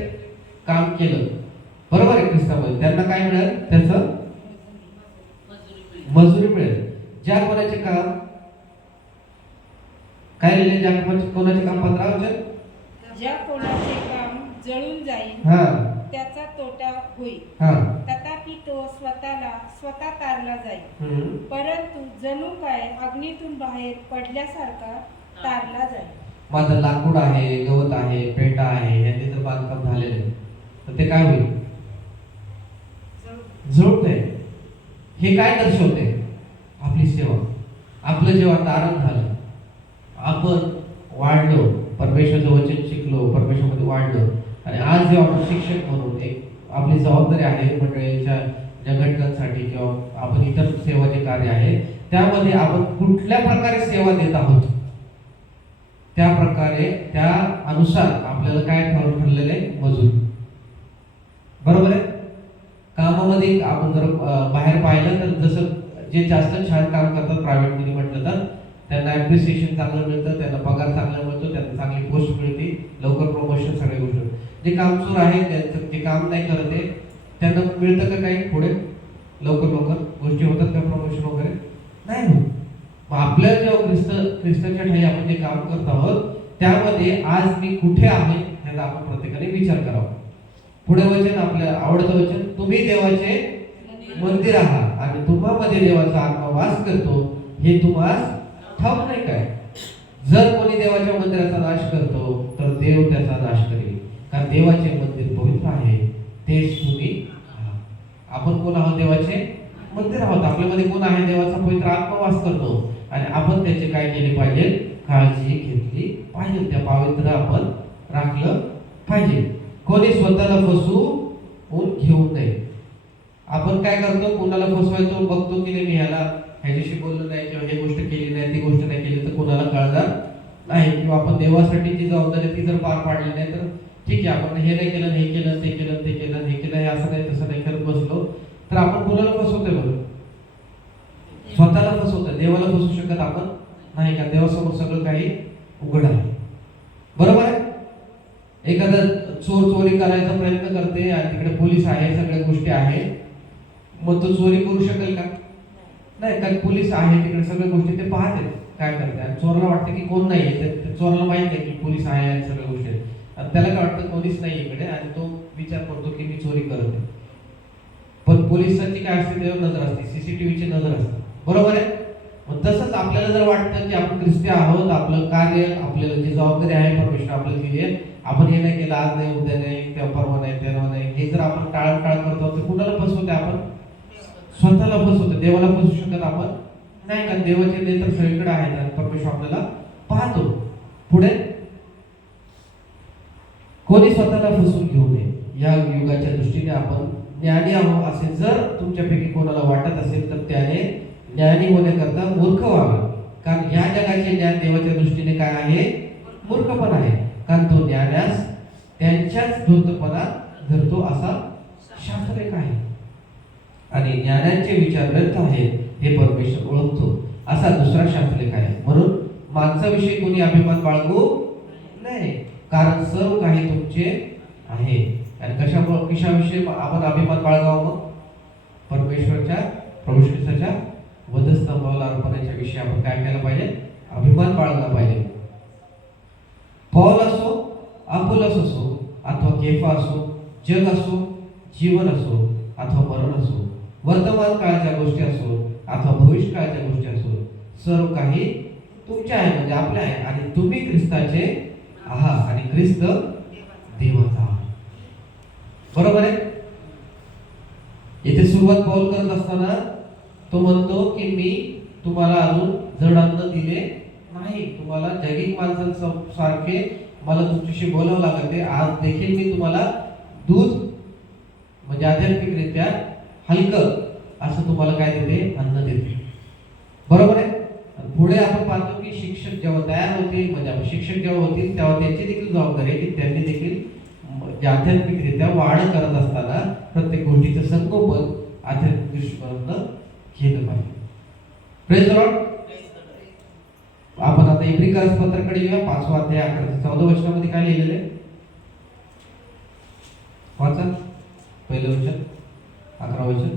काम केलं. बरोबर आहे. ख्रिस्तामध्ये त्यांना काय मिळेल? त्याचं मजुरी मिळेल. ज्या कोणाचे काम काय लिहिले? ज्या कोणाचे काम 15 वचन, ज्या कोणाचे काम जळून जाईल हा त्याचा तोटा होईल, हा तथापि की तो स्वतः तारला जाईल, हम्म. परंतु जणू काय अग्नीतून बाहेर पडल्यासारखा तारला जाईल. माझं लाकूड आहे, गवत आहे, पेटा आहे, यांनी जर बांधकाम झालेलं आहे तर ते काय होईल? जुळते. हे काय दर्शवते? आपली सेवा. आपलं जेव्हा तारण झालं, आपण वाढलो, परमेश्वराचं वचन शिकलो, परमेश्वरामध्ये वाढलो, आणि आज जेव्हा आपण शिक्षक म्हणून एक आपली जबाबदारी आहे मंडळींच्या ज्या घटकांसाठी किंवा आपण इतर सेवाचे कार्य आहे त्यामध्ये आपण कुठल्या प्रकारे सेवा देत आहोत त्या प्रकारे त्या अनुसार आपल्याला काय ठरलेलं आहे? मजूर. बरोबर आहे. कामामध्ये आपण जर बाहेर पाहिलं तर जसं जे जास्त छान काम करतात प्रायव्हेटमध्ये म्हटलं तर त्यांना ॲप्रिसिएशन चांगलं मिळतं, त्यांना पगार चांगला मिळतो, त्यांना चांगली पोस्ट मिळते, लवकर प्रमोशन, सगळ्या गोष्टी. जे कामचोर आहे त्यांचं जे काम नाही करत आहे त्यांना मिळतं का काही पुढे लवकर गोष्टी होतात का? प्रमोशन वगैरे नाही होत. मग आपल्या जेव्हा ख्रिस्ताच्या ठाई आपण जे काम करत आहोत त्यामध्ये आज मी कुठे आहे ह्याचा आपण प्रत्येकाने विचार करावा. पुढे वचन आपल्या आवडतं वचन, तुम्ही देवाचे मंदिर आहात आणि तुम्हामध्ये देवाचा आत्मा वास करतो हे तुम्हाला ठाऊक नाही काय? जर कोणी देवाच्या मंदिराचा नाश करतो तर देव त्याचा नाश करेल, कारण देवाचे मंदिर पवित्र आहे, तेच तुम्ही आहात. आपण कोण आहोत? देवाचे मंदिर आहोत. आपल्यामध्ये कोण आहे? देवाचा पवित्र आत्मा वास करतो आणि आपण त्याचे काय केले पाहिजे? काळजी घेतली पाहिजे, त्या पवित्र आपण राखलं पाहिजे. कोणी स्वतःला फसवून घेऊ नये. आपण काय करतो? कोणाला फसवायचो बघतो की नाही, ह्याच्याशी बोललो नाही किंवा ही गोष्ट केली नाही, ती गोष्ट नाही केली तर कोणाला कळणार नाही, किंवा आपण देवासाठी जी जबाबदारी ती जर पार पाडली नाही तर ठीक आहे, आपण हे नाही केलं, हे केलं, ते केलं, ते केलं, हे केलं, हे असं नाही तसं नाही करत बसलो तर आपण कोणाला फसवतोय? बरं, स्वतःला फसवतोय. देवाला फसवू शकत आपण नाही, का देवासमोर सगळं काही उघड आहे. बरोबर आहे. एखादा चोरी करायचा प्रयत्न करते आणि तिकडे पोलीस आहे, सगळ्या गोष्टी आहे, मग तो चोरी करू शकेल का? नाही, कारण पोलीस आहे तिकडे, सगळ्या गोष्टी ते पाहते काय करते, आणि चोराला वाटतं की कोण नाही आहे, चोराला माहित नाही की पोलीस आहे आणि सगळ्या गोष्टी आहेत, आणि त्याला काय वाटतं पोलीस नाही इकडे, आणि तो विचार करतो की मी चोरी करत आहे. पण पोलिसांची काय असते? त्यावर नजर असते, सीसीटीव्हीची नजर असते. बरोबर आहे. मग तसंच आपल्याला जर वाटतं की आपण ख्रिस्ती आहोत, आपलं कार्य, आपल्याला जी जबाबदारी आहे परमेश्वर आपल्याला दिली आहे, आपण हे नाही केलं, आज नाही, उद्या नाही, त्या परवा नाही, तेव्हा नाही, हे जर आपण टाळाटाळ करतो तर कुणाला फसवते? आपण स्वतःला फसवतो. देवाला फसवू शकत आपण नाही, कारण देवाचे नेत्र सगळीकडे आहेत आणि परमेश्वर आपल्याला पाहतो. पुढे कोणी स्वतःला फसवून घेऊ नये. या युगाच्या दृष्टीने आपण ज्ञानी आहोत असे जर तुमच्यापैकी कोणाला वाटत असेल तर त्याने ज्ञानी होण्याकरता मूर्ख व्हावे, कारण ह्या जगाचे ज्ञान देवाच्या दृष्टीने काय आहे? मूर्खपणा आहे, कारण तो ज्ञानास त्यांच्याच धूर्तपणा धरतो असा शास्त्रलेख आहे, आणि ज्ञानाचे विचार व्यर्थ आहेत हे परमेश्वर ओळखतो असा दुसरा शास्त्रलेख आहे. म्हणून माणसाविषयी कोणी अभिमान बाळगू नाही, कारण सर्व काही तुमचे आहे. आणि कशाविषयी आपण अभिमान बाळगावा? मग परमेश्वरच्या, प्रभू ख्रिस्ताच्या वधस्तंभाला अर्पणाच्या विषयी आपण काय केलं पाहिजे? अभिमान बाळगला पाहिजे. पौल असो, अपोलोस असो, अथवा केफा असो, जग असो, जीवन असो अथवा मरण असो, वर्तमान काळाच्या गोष्टी असो अथवा भविष्य काळाच्या गोष्टी असो, सर्व काही तुमचे आहे, म्हणजे आपले आहे, आणि तुम्ही ख्रिस्ताचे आहात आणि ख्रिस्त देवाचा आहात. बरोबर आहे. इथे सुरुवात पौल करत असताना तो म्हणतो की मी तुम्हाला अजून जड अन्न दिले नाही, तुम्हाला जैविक माणसांसारखे मला तुमच्याशी बोलावं लागते. आज देखील मी तुम्हाला दूध म्हणजे आध्यात्मिकरित्या हलकं असं तुम्हाला काय देते? अन्न देते. बरोबर आहे. पुढे आपण पाहतो की शिक्षक जेव्हा तयार होतील, म्हणजे आपण शिक्षक जेव्हा होतील तेव्हा त्यांची देखील जबाबदारी आहे की त्यांनी देखील आध्यात्मिकरित्या वाढ करत असताना प्रत्येक गोष्टीचं संगोपन आध्यात्मिक दृष्टिकोनातून केलं पाहिजे. Praise the Lord. आपण आता इब्रिकर्स पत्राकडे येऊया. 5वा अध्याय 11 ते 14 वचनामध्ये काय लिहिलेलं आहे? वाचा पहिलं वचन, 11 वचन.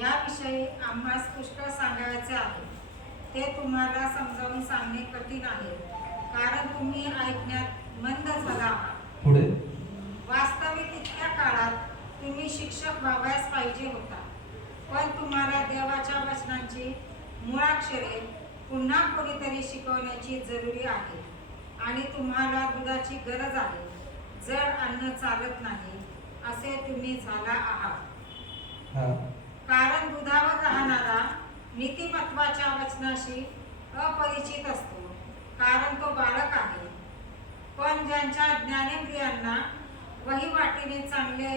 याविषयी आम्हास पुष्कळ सांगायचे आहे, ते तुम्हाला समजावून सांगणे कठीण आहे, कारण तुम्ही ऐकण्यात मंद झाला आहात. पुढे वास्तविक इतक्या काळात तुम्ही शिक्षक व्हावयास पाहिजे पाहिजे होता. पण तुम्हाला देवाच्या वचनांची मुळाक्षरे पुन्हा कोणीतरी शिकवण्याची जरुरी आहे आणि तुम्हाला दुधाची गरज आहे. जर अन्न चालत नाही असे तुम्ही झाला आहात. हा. कारण दुधावर राहणारा नीतिमत्वाच्या वचनाशी अपरिचित असतो, कारण तो बालक आहे. पण ज्यांच्या ज्ञानेंद्रियांना वहिवाटीने चांगले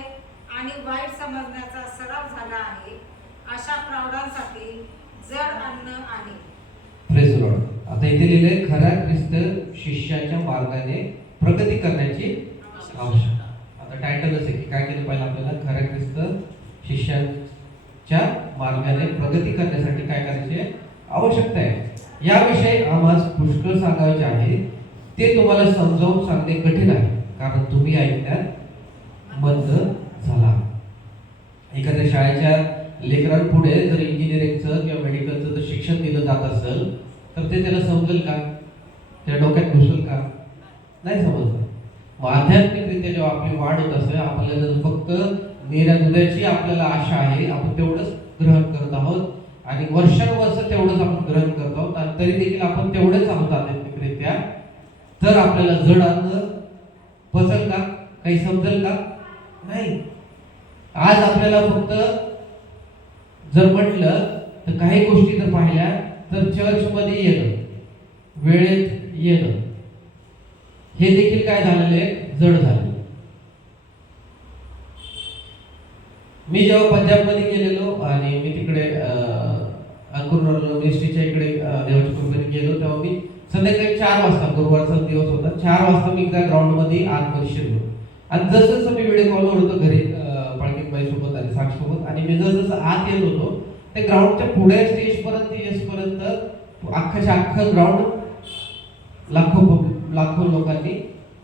आणि वाईट समजण्याचा सराव झाला आहे अशा प्रौढांसाठी जड अन्न आहे. Praise Lord. आता इथे लिहिलंय खऱ्या ख्रिस्त शिष्याच्या मार्गाने प्रगती करण्याची आवश्यकता. आता टायटलच आहे की काय केलं पाहिजे आपल्याला, खऱ्या ख्रिस्त शिष्याच्या मार्गाने प्रगती करण्यासाठी काय करायची आवश्यकता आहे. याविषयी आम्हाला पुष्कळ सांगायचे आहे. ते तुम्हाला समजावून सांगणे कठीण आहे, कारण तुम्ही ऐकण्यात मंद झाला. एखाद्या शाळेच्या लेकरांपुढे जर इंजिनिअरिंगचं किंवा मेडिकलचं जर शिक्षण दिलं जात असेल तर ते त्याला समजेल का? त्या डोक्यात घुसेल का? नाही समजलं. मग आध्यात्मिकरित्या जेव्हा आपली वाढ होत असेल, आपल्याला फक्त निऱ्या दुधाची आपल्याला आशा आहे, आपण तेवढंच ग्रहण करत आहोत आणि वर्षानुवर्ष तेवढंच आपण ग्रहण करत आहोत आणि तरी देखील आपण तेवढेच आहोत आध्यात्मिकरित्या, तर आपल्याला जड अन्न पचल का? काही समजेल का? नाही. आज आपल्याला फक्त जर म्हटलं तर काही गोष्टी जर पाहिल्या तर चर्चमध्ये येणं, वेळेत येणं, हे देखील काय झालेलं आहे, जड झालं. मी जेव्हा पंजाबमध्ये गेलेलो आणि मी तिकडे अंकुर मिनिस्ट्रीच्या इकडे देवाच्या कृपेने गेलो, तेव्हा मी संध्याकाळी 4 वाजता, गुरुवारचा दिवस होता, 4 वाजता मी त्या ग्राउंडमध्ये आतमध्ये शिरलो आणि जसं मी व्हिडिओ कॉलवर होतो घरी पाळकीबाई सोबत आणि साक्षीसोबत, आणि मी जसं आत येत होतो त्या ग्राउंडच्या पुढे स्टेजपर्यंत येसपर्यंत अख्खं ग्राउंड लाखो लोकांनी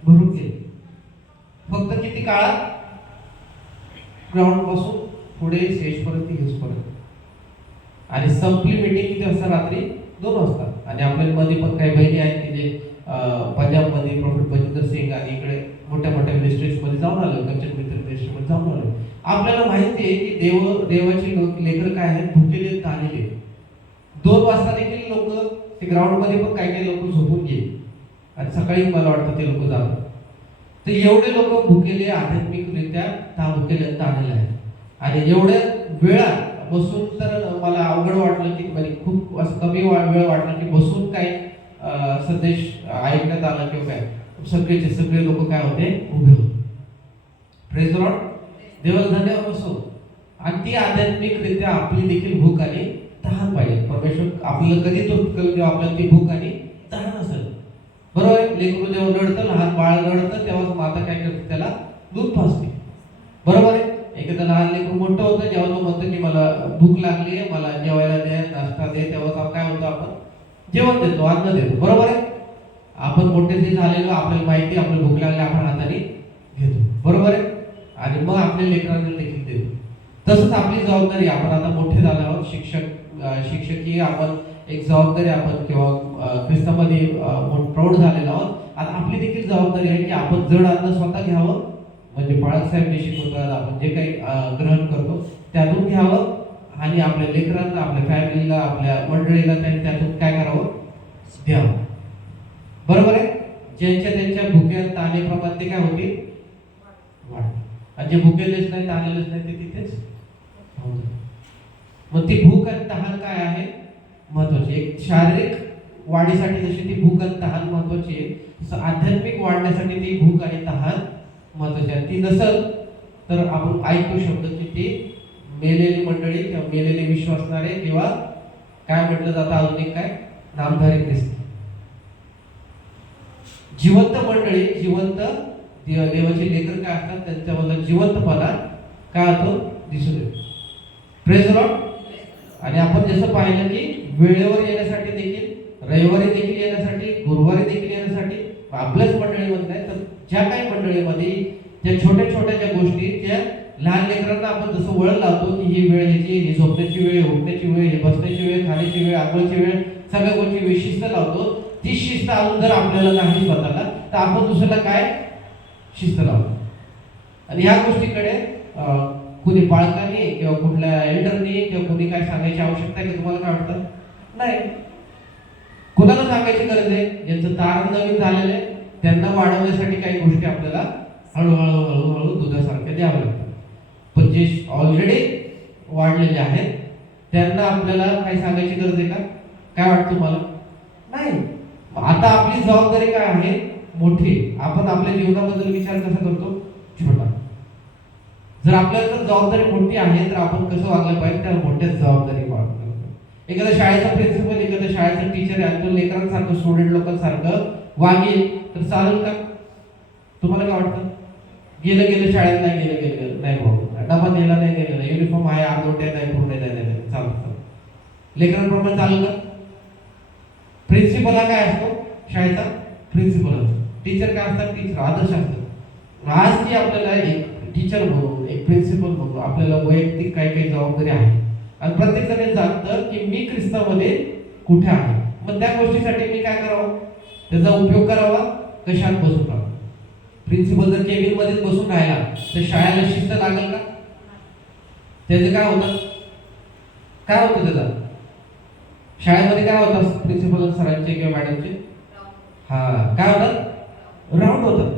भरून गेले. फक्त किती काळात? ग्राउंड पासून पुढे स्टेजपर्यंत येसपर्यंत. आणि संपली मीटिंग किती वाजता? रात्री 2 वाजता. आणि आपल्यामध्ये पण काही बहिणी आहेत की जे पंजाबमध्ये प्रॉफिट बजिंदर सिंग आणि इकडे मोठ्या मोठ्या मिनिस्ट्रीजमध्ये जाऊन आले, कंचन मित्र मिनिस्ट्रीमध्ये जाऊन आले. आपल्याला माहिती आहे की देवाची लेकरं काय आहेत, भुकेले ताणलेले. 2 वाजता देखील लोक ते ग्राउंडमध्ये पण काही लोक झोपून गेले आणि सकाळी मला वाटतं ते लोक जातात. तर एवढे लोक भुकेले, आध्यात्मिकरित्या भुकेले ताणलेले आहेत. आणि एवढ्या वेळा बसून तर मला अवघड वाटलं की म्हणजे खूप असं कमी वेळ वाटलं की बसून काय संदेश ऐकण्यात आला किंवा काय, सगळे लोक काय होते, उभे होते. Praise Lord. देवाला धन्यवाद असो. आणि ती आध्यात्मिकरित्या आपली देखील भूक आणि तहान पाहिजे. परमेश्वर आपल्याला कधी तो जेव्हा आपल्याला ती भूक आणि तहान असेल. बरोबर आहे. लेकरू जेव्हा रडतं, लहान बाळ रडतं, तेव्हा माता काय करते, त्याला दूध पाजते. बरोबर आहे. एखादं लहान लेकरू मोठं होतं, जेव्हा तो म्हणतो की मला भूक लागली आहे, मला जेवायला दे, नाश्ता दे, तेव्हा काय होतं, आपण जेवण देतो, अन्न देतो. बरोबर आहे. आपण मोठे जे झालेलो आपल्याला माहिती, आपल्याला भूक लागली, आपण हाताने घेतो. बरोबर आहे. आणि मग आपल्या लेकरांना देखील देतो. तसंच आपली जबाबदारी, आपण आता मोठे झालो आहोत, शिक्षकी आपण एक जबाबदारी, आपण किंवा ख्रिस्तामध्ये प्रौढ झालेलो आहोत. आता आपली देखील जबाबदारी आहे की आपण जड अन्न स्वतः घ्यावं, म्हणजे बाळासाहेब जे शिकवतात, आपण जे काही ग्रहण करतो त्यातून घ्यावं आणि आपल्या लेकरांना, आपल्या फॅमिलीला, आपल्या मंडळीला त्यातून काय करावं, द्यावं. बरोबर आहे. ज्यांच्या त्यांच्या भुक्या ताणेप्रमाणे ते काय होतील, वाढतील. आणि जे भुकेलेच नाही, ताणलेलेच नाही, ते तिथेच. मग ती भूक आणि तहान काय आहे, महत्वाची. एक शारीरिक वाढीसाठी जशी ती भूक आणि तहान महत्वाची आहे, तसं आध्यात्मिक वाढण्यासाठी ती भूक आणि तहान महत्वाची आहे. ती नसेल तर आपण ऐकू शकतो की ती मेलेली मंडळी किंवा मेलेले विश्वासणारे किंवा काय म्हटलं जातं अजून एक काय, नामधारी ख्रिस्ती. जिवंत मंडळी, जिवंत देवाचे लेकर काय असतात, त्यांच्यामधला जिवंतपणा काय होतो, दिसून येतो. Praise Lord. आणि आपण जसं पाहिलं की वेळेवर येण्यासाठी देखील, रविवारी देखील येण्यासाठी, गुरुवारी देखील येण्यासाठी, आपल्याच मंडळीमध्ये नाही तर ज्या काही मंडळीमध्ये त्या छोट्या छोट्या ज्या गोष्टी, त्या लहान लेकरांना आपण जसं वळण लावतो की ही वेळ ह्याची, ही झोपण्याची वेळ, उठण्याची वेळ, ही बसण्याची वेळ, खाण्याची वेळ, आंघोळची वेळ, सगळ्या गोष्टी वेळ शिस्त लावतो. ती शिस्त अजून जर आपल्याला नाही स्वतःला, तर आपण दुसऱ्याला काय शिस्त लावतो. आणि ह्या गोष्टीकडे कुणी पालकांनी किंवा कुठल्या एल्डरनी किंवा कुणी काय सांगायची आवश्यकता आहे का तुम्हाला काय वाटतं? नाही. कुणाला सांगायची गरज आहे? ज्यांचं तारण नवीन झालेलं आहे त्यांना वाढवण्यासाठी काही गोष्टी आपल्याला हळूहळू हळूहळू दुधासारख्या द्याव्या लागतात. पण जे ऑलरेडी वाढलेले आहेत त्यांना आपल्याला काही सांगायची गरज आहे का? काय वाटतं तुम्हाला? नाही. आता आपली जबाबदारी काय आहे? मोठी. आपण आपल्या जीवनाबद्दल विचार कसा करतो? छोटा. जर आपल्याला जर जबाबदारी मोठी आहे तर आपण कसं वागलं पाहिजे? त्या मोठ्या जबाबदारी वागलं. एखाद्या शाळेचा प्रिन्सिपल, एखाद्या शाळेचा टीचर आहे तो लेकरांसारखं स्टुडंट लोकांसारखं वागेल तर चालेल का? तुम्हाला काय वाटतं? गेलं शाळेत नाही गेलं नाही बाबा, डबा नेला नाही नेला, युनिफॉर्म आहे अर्धवटे नाही पूर्ण नाही चालतं. लेकरांप्रमाणे चालेल का? प्रिन्सिपल हा काय असतो? शाळेचा प्रिन्सिपल असतो. टीचर काय असतात? टीचर आदर्श असतात. आज की आपल्याला एक टीचर म्हणून एक प्रिन्सिपल म्हणून आपल्याला वैयक्तिक काही जबाबदारी आहे आणि प्रत्येक जण जाणतं की मी ख्रिस्तामध्ये कुठे आहे. मग त्या गोष्टीसाठी मी काय करावं? त्याचा उपयोग करावा. कशात? बसून राहावं. प्रिन्सिपल जर केबिन मध्येच बसून राहिला तर शाळेला शिस्त लागेल का? त्याचं काय होतं? काय होतं त्याचा? शाळेमध्ये काय होतं? प्रिन्सिपल सरांचे किंवा मॅडमचे काय होतं? राऊंड होतं.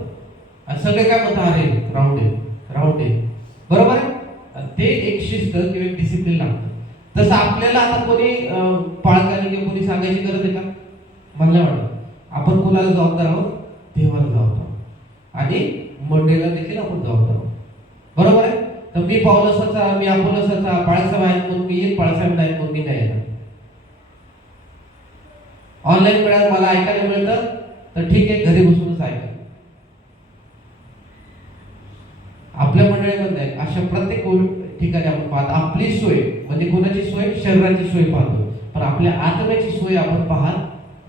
आणि सगळे काय म्हणतात? अरे राऊंड आहे. बरोबर आहे? ते एक शिस्त किंवा एक डिसिप्लिन लागतं. तसं आपल्याला आता कोणी पालकांनी किंवा कोणी सांगायची गरज आहे का? मला नाही वाटत. आपण कोणाला जबाबदार आहोत? देवाला जबाबदार आहोत आणि मंडळीला देखील आपण जबाबदार आहोत. बरोबर आहे? तर मी पावलसाचा, मी अपोलोसाचा, बाळासाहेब आहेत म्हणून मी येईल, बाळासाहेब नाहीत म्हणून मी नाही येणार. ऑनलाईन मिळालं मला ऐकायला मिळतं तर ठीक आहे, घरी बसूनच ऐका. आपल्या मंडळीमध्ये अशा प्रत्येक ठिकाणी आपण पाहतो आपली सोय म्हणजे कोणाची सोय? शरीराची सोय पाहतो, पण आपल्या आत्म्याची सोय आपण पाहत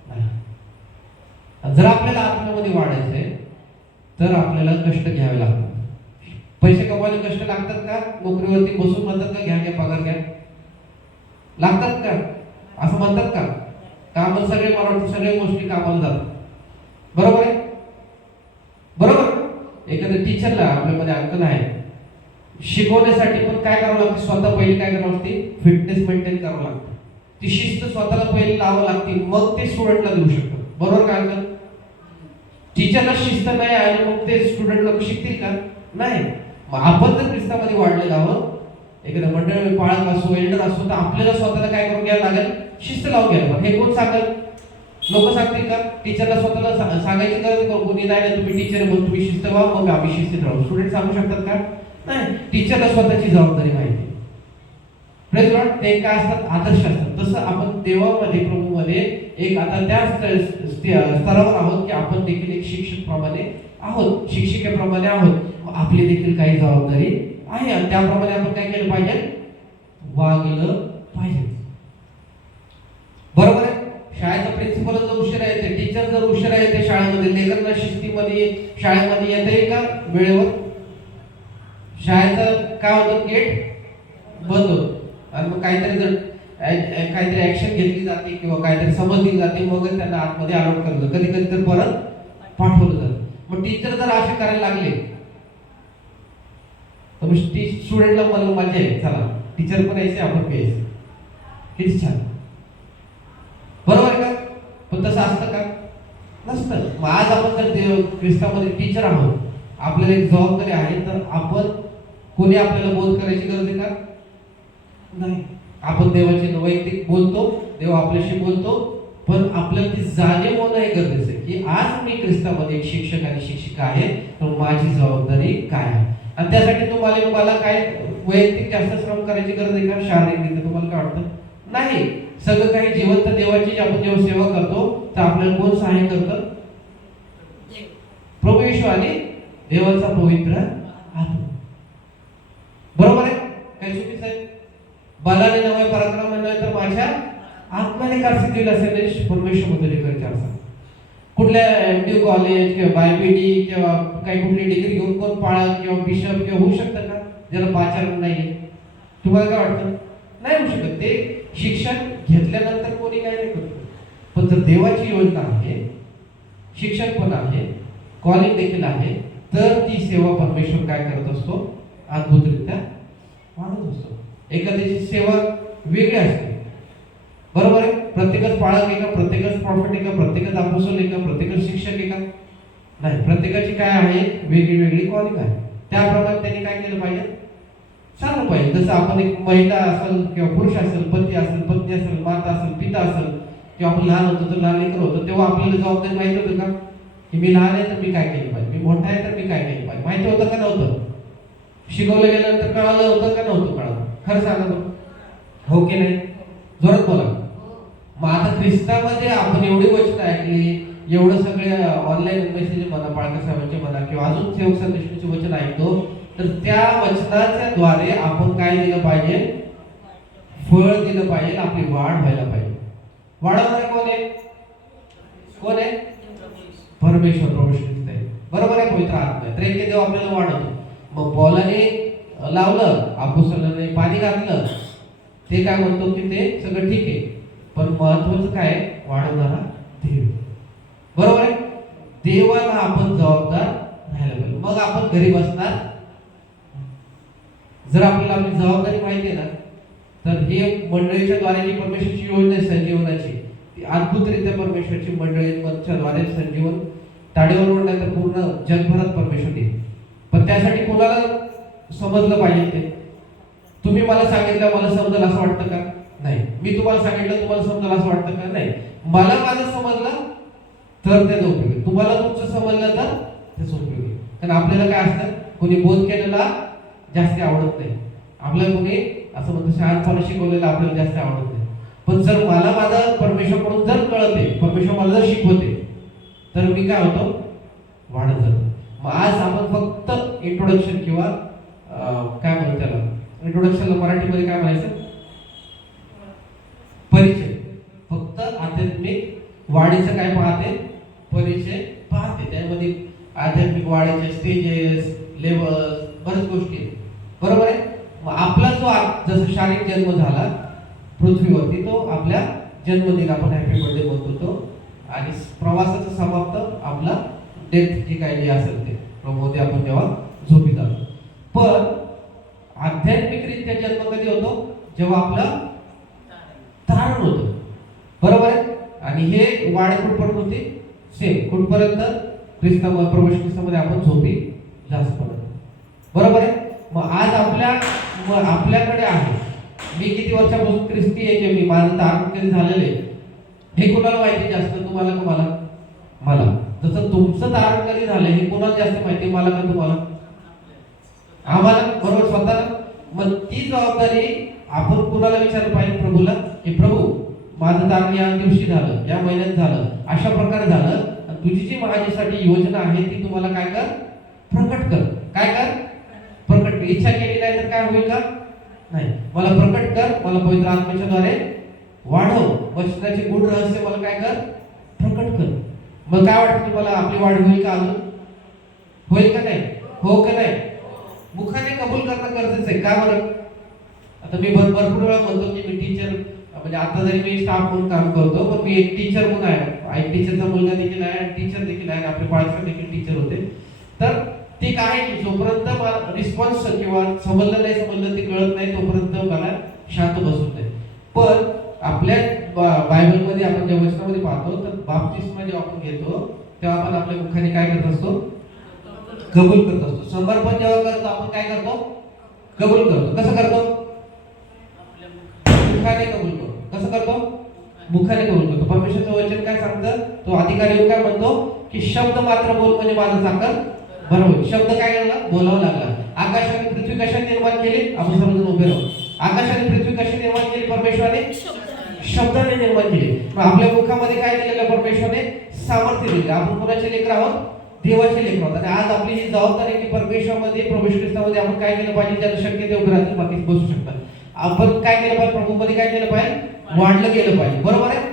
नाही. जर आपल्याला आत्म्यामध्ये वाढायचंय तर आपल्याला कष्ट घ्यावे लागतात. पैसे कमवायला कष्ट लागतात का? नोकरीवरती बसून म्हणतात का घ्या पगार घ्या? लागतात का? असं म्हणतात का? काम सगळे मला वाटतं सगळे गोष्टी कामाला जातात. बरोबर आहे? बरोबर. एखाद्या टीचरला आपल्यामध्ये अंकल आहे शिकवण्यासाठी पण काय करावं लागतं? स्वतः पहिले काय करावं लागते? फिटनेस मेंटेन करावं लागतं. ती शिस्त स्वतःला पहिले लावावं लागते, मग ते स्टुडंटला देऊ शकतात. बरोबर का अंकल? टीचरला शिस्त नाही आणि मग ते स्टुडंट लोक शिकतील का? नाही. मग आपण जर ख्रिस्तामध्ये वाढलेलो आहोत, एखाद्या मंडळ पाळक असो, एल्डर असो, तर आपल्याला स्वतःला काय करून घ्यायला लागेल? शिस्त लावून घ्यायला. हे कोण सांगेल? लोक सांगतील का? टीचरला स्वतःला सांगायची गरज कोणी नाही. तुम्ही टीचर आहे म्हणून तुम्ही शिस्त व्हा, मग आम्ही शिस्तीत राहू. स्टुडंट सांगू शकतात का? नाही. टीचरला स्वतःची जबाबदारी माहिती. Praise Lord. ते काय असतात? आदर्श असतात. तसं आपण देवामध्ये, प्रभूमध्ये एक आता त्या स्तरावर आहोत की आपण देखील एक शिक्षक प्रमाणे आहोत, शिक्षिकेप्रमाणे आहोत. आपली देखील काही जबाबदारी आहे आणि त्याप्रमाणे आपण काय केलं पाहिजे? वागलं पाहिजे. बरोबर आहे? शाळेचा प्रिन्सिपल जर उशिरा येते, टीचर जर उशिरा येते शाळेमध्ये, लेकरांना शिस्तीमध्ये शाळेमध्ये येता येईल का वेळेवर? शाळेचं काय होतं? गेट बंद होतं आणि मग काहीतरी जर काहीतरी ऍक्शन घेतली जाते किंवा काहीतरी समज दिली जाते, मग त्यांना आतमध्ये अलाउट करलं, कधी कधी तर परत पाठवलं जातं. मग टीचर जर असे करायला लागले तर स्टुडंटला मला मजा आहे, चला टीचर पण यायचे आपण पण यायचं, किती छान. बरोबर आहे का? पण तसं असतं का? नसतं. मग आज आपण जर ख्रिस्तामध्ये टीचर आहोत, आपल्याला एक जबाबदारी आहे, तर आपण कोणी आपल्याला बोध करायची गरज आहे का? नाही. आपण देवाची वैयक्तिक बोलतो, देव आपल्याशी बोलतो, पण आपल्याला ती जाणीव होणं हे गरजेचं आहे की आज मी ख्रिस्तामध्ये एक शिक्षक आणि शिक्षिका आहे, तर माझी जबाबदारी काय आहे. आणि त्यासाठी तुम्हाला काय वैयक्तिक जास्त श्रम करायची गरज आहे का? शारीरिक तुम्हाला काय वाटतं? नाही. सगळं काही जिवंत देवाची आपण जेव्हा सेवा करतो तर आपल्याला कोण सहाय्य करतं? प्रभू येशू आणि देवाचा पवित्र आत्मा. बरोबर आहे? काही चुकीचं आहे? बलाने नव्हे पराक्रमाने नव्हे तर माझ्या आत्म्याने कारसिक दिलं असेल परमेश्वर मध्ये करायचे असं. कुठल्या MD कॉलेज किंवा बायबीडी किंवा काही कुठली डिग्री घेऊन कोण पाळक किंवा बिशप किंवा होऊ शकतं का ज्याला पाचारण नाहीये? तुम्हाला काय वाटतं? नाही होऊ शकत. ते शिक्षण घेतल्यानंतर कोणी काय नाही करत. पण जर देवाची योजना आहे, शिक्षण पण आहे, कॉलिंग देखील आहे, तर ती सेवा परमेश्वर काय करत असतो? अद्भुतरित्या वाढत असतो. एखाद्याची सेवा वेगळी असते, बरोबर आहे. प्रत्येकच पाळक आहे का, प्रत्येकच प्रॉफिट आहे का, प्रत्येकच अपोस्टल आहे का, प्रत्येकच शिक्षक आहे का? नाही. प्रत्येकाची काय आहे, वेगळी वेगळी कॉलिंग आहे. त्याप्रमाणे त्यांनी काय केलं पाहिजे, सांगलं पाहिजे. जसं आपण एक महिला असेल किंवा पुरुष असेल, पती असेल, पत्नी असेल, माता असेल, पिता असेल, किंवा आपण लहान होतो तर लहान लेकर होतो, तेव्हा आपल्याला जबाबदारी माहिती होतं का, की मी लहान आहे तर मी काय केलं पाहिजे, मी मोठा आहे तर मी काय केलं पाहिजे, माहिती होतं का नव्हतं? शिकवलं गेल्यानंतर कळालं होतं का नव्हतं कळालं? खरं सांगा बरं, हो की नाही? जोरात बोला. मग आता ख्रिस्तामध्ये आपण एवढी वचनं ऐकली, एवढं सगळे ऑनलाईन मेसेज म्हणा, पाळका साहेबांचे म्हणा, किंवा अजून सेवक संदेशाचे वचन ऐकतो, तर त्या वचनाच्या द्वारे आपण काय दिलं पाहिजे, फळ दिलं पाहिजे, आपली वाढ व्हायला पाहिजे. वाढवणारे कोण आहे? कोण आहे? परमेश्वर, प्रभू ख्रिस्त आहे. बरोबर आहे, पवित्र आत्मा आहे. त्रेके देव आपल्याला वाढवतो. मग पौलाने लावलं, अपोस्तलाने पाणी घातलं, ते काय म्हणतो की ते सगळं ठीक आहे, पण महत्वाचं काय, वाढवणारा देव. बरोबर आहे. देवाला आपण जबाबदार राहायला पाहिजे. मग आपण घरी बसणार. जर आपल्याला आपली जबाबदारी माहिती आहे ना, तर हे मंडळीच्या द्वारे जी परमेश्वरची योजना आहे संजीवनाची, ती अद्भुतरित्या परमेश्वरची मंडळीच्या द्वारे संजीवन ताडेवर ओढण्यात पूर्ण जगभरात परमेश्वर देईल. पण त्यासाठी कोणाला समजलं पाहिजे ते? तुम्ही मला सांगितलं मला समजलं असं वाटतं का? नाही. मी तुम्हाला सांगितलं तुम्हाला समजलं असं वाटतं का? नाही. मला माझं समजलं तर त्याचा उपयोग आहे, तुम्हाला तुमचं समजलं तर त्याचा उपयोग आहे. कारण आपल्याला काय असतं, कोणी बोध केलेला जास्त आवडत नाही. आपल्याला कोणी असं म्हणतं शहाणपणा शिकवलेलं आपल्याला जास्त आवडत नाही. पण जर मला माझं परमेश्वरकडून जर कळते, परमेश्वर मला जर शिकवते, तर मी काय होतो, वाढत जातो. मग आज आपण फक्त इंट्रोडक्शन किंवा काय म्हणतो त्याला, इंट्रोडक्शनला मराठीमध्ये काय म्हणायचं, परिचय. फक्त आध्यात्मिक वाढीचं काय पाहते, परिचय पाहते. त्यामध्ये आध्यात्मिक वाढीचे स्टेजेस, लेवल, बऱ्याच गोष्टी आहेत. बरोबर आहे. मग आपला जो जसं शारीरिक जन्म झाला पृथ्वीवरती, तो आपल्या जन्मदिन आपण हॅपी बर्थडे म्हणतो तो, आणि प्रवासाचा समाप्त आपला डेथ जी काही असेल ते प्रमोदी आपण जेव्हा झोपी जातो. पण आध्यात्मिकरित्या जन्म कधी होतो, जेव्हा आपला तारण होतं. बरोबर आहे. आणि हे वाढ कुठपर्यंत होती, सेम कुठपर्यंत, प्रवेश ख्रिस्तामध्ये आपण झोपी जास्त पर्यंत. बरोबर आहे. मग आज आपल्याकडे आहे, मी किती वर्षापासून ख्रिस्ती आहे, की मी माझं तारण कधी झालेलं आहे, हे कोणाला माहिती जास्त, तुम्हाला का मला? मला. तसं तुमचं तारण कधी झालं हे कोणाला जास्त माहिती, मला का तुम्हाला? आम्हाला. बरोबर, स्वतःला. मग ती जबाबदारी आपण कुणाला विचारलं पाहिजे, प्रभूला, की प्रभू माझं तारण या दिवशी झालं, या महिन्यात झालं, अशा प्रकारे झालं, तुझी जी माझ्यासाठी योजना आहे ती तुम्हाला काय कर, प्रकट कर. काय कर, प्रकट. इच्छा केली नाही तर काय होईल का? नाही. मला प्रकट कर, मला पवित्र आत्म्याच्या द्वारे वाढव, वचनाचे गूढ रहस्य मला काय कर, प्रकट कर. मग काय वाटतं तुम्हाला, आपली वाढ होईल का? अजून होईल का नाही? हो का नाही? मुखाने कबूल करणं गरजेचं आहे. का बरं? आता मी भरपूर वेळा म्हणतो की मी टीचर, म्हणजे आता जरी मी स्टाफ म्हणून काम करतो, पण मी एक टीचर म्हणून आहे. एक टीचरचा मुलगा देखील आहे आणि टीचर देखील आहे. आपले पाळसर देखील टीचर होते. तर ते काय की जोपर्यंत मला रिस्पॉन्स किंवा समजलं नाही समजलं ते कळत नाही, तोपर्यंत मला शांत बसून नाही. पण आपल्या बायबलमध्ये आपण ज्या वचनामध्ये पाहतो, तर बाप्तिस्मा जेव्हा आपण घेतो तेव्हा आपण आपल्या मुखाने काय करत असतो, कबूल करत असतो. समर्पण जेव्हा करतो आपण काय करतो, कबूल करतो. कसं करतो? मुखाने कबूल करतो. कसं करतो? मुखाने कबूल करतो. परमेश्वरचं वचन काय सांगतं, तो अधिकारी काय म्हणतो की शब्द मात्र बोल म्हणजे माझं चाकर बरोबर. शब्द काय केला, बोलावं लागला. आकाशाने पृथ्वी कशाने निर्माण केली, आपण सर्वजण उभे राहू. आकाशाने पृथ्वी कशी निर्माण केली, परमेश्वराने शब्दाने निर्माण केली. मग आपल्या मुखामध्ये काय दिलेलं, परमेश्वराने सामर्थ्य दिले. आपण कोणाचे लेकर आहोत, देवाचे लेकर आहोत. आणि आज आपली ही जबाबदारी की परमेश्वरामध्ये, प्रभू ख्रिस्तामध्ये आपण काय केलं पाहिजे, ज्याला शक्य ते उभे राहतील, बाकी बसू शकतात. आपण काय केलं पाहिजे, प्रभूमध्ये काय केलं पाहिजे, वाढलं गेलं पाहिजे. बरोबर आहे.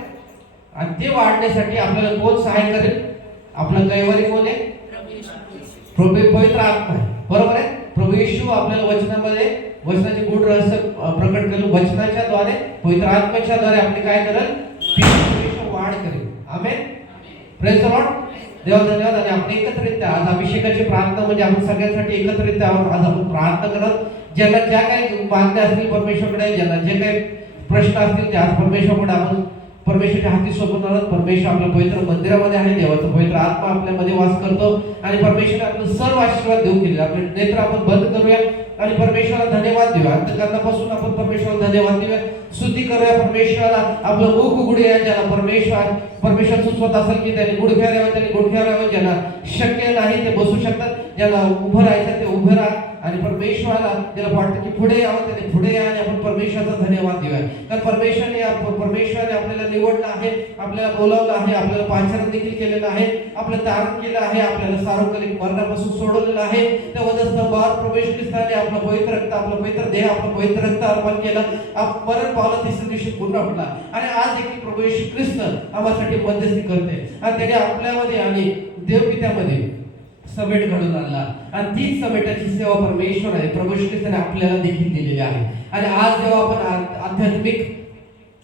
आणि ते वाढण्यासाठी आपल्याला कोण सहाय्य करेल, आपला कैवारी कोण आहे, पवित्र आत्मा आहे. बरोबर आहे. प्रभू येशू आपल्याला वचनामध्ये वचनाचे गूढ रहस्य प्रकट करेल. वचनाच्या द्वारे, पवित्र आत्म्याच्या द्वारे आपली काय करेल, वाढ करेल. आमेन. Praise the Lord. देवा धन्यवाद. आणि आपण एकत्रित आज अभिषेकाची प्रार्थना, म्हणजे आपण सगळ्यांसाठी एकत्रित आहोत. आज आपण प्रार्थना करत ज्यांना ज्या काही मागण्या असतील परमेश्वराकडे, ज्यांना जे काही प्रश्न असतील ते आज परमेश्वराकडे आपण परमेश्वरच्या हाती सोपवणार आहोत. परमेश्वर आपल्या पवित्र मंदिरामध्ये आहे, देवाचा पवित्र आत्मा आपल्यामध्ये वास करतो आणि परमेश्वर आपलं सर्व आशीर्वाद देऊ केले. आपले नेत्र आपण बंद करूया आणि परमेश्वराला धन्यवाद देऊया. अंतःकरणापासून आपण परमेश्वराला धन्यवाद देऊया, स्तुती करूया परमेश्वराला. आपलं मुख उघडूया. ज्याला परमेश्वर सुचवत असेल की त्यांनी गुडघ्यावर यावं, त्यांनी गुडघ्यावर यावं. ज्यांना शक्य नाही ते बसू शकतात, ज्याला उभं राहायचं ते उभं राहा आणि परमेश्वराला ज्याला वाटतं की पुढे यावं त्याने पुढे या आणि आपण परमेश्वराचा धन्यवाद देऊया. कारण परमेश्वराने आपल्याला निवडलं आहे, आपल्याला बोलावलं आहे, आपल्याला पाचारण देखील केलेलं आहे, आपलं तारण केलं आहे, आपल्याला सार्वकालिक मरणापासून सोडवलेलं आहे. त्या वधस्तंभावर प्रवेश ख्रिस्ताने आपलं पवित्र रक्त, आपलं पवित्र देह, आपलं पवित्र रक्त अर्पण केलं. मरण पावलं, तिसऱ्या दिवशी पुन्हा उठला आणि आज देखील प्रभू येशू ख्रिस्त आम्हासाठी मध्यस्थी करते आणि त्याने आपल्यामध्ये आणि देवपित्यामध्ये समेट घडून आणला आणि तीच समेटाची सेवा परमेश्वर आहे, प्रभू येशू ख्रिस्ताने आपल्याला देखील दिलेली आहे. आणि आज जेव्हा आपण आध्यात्मिक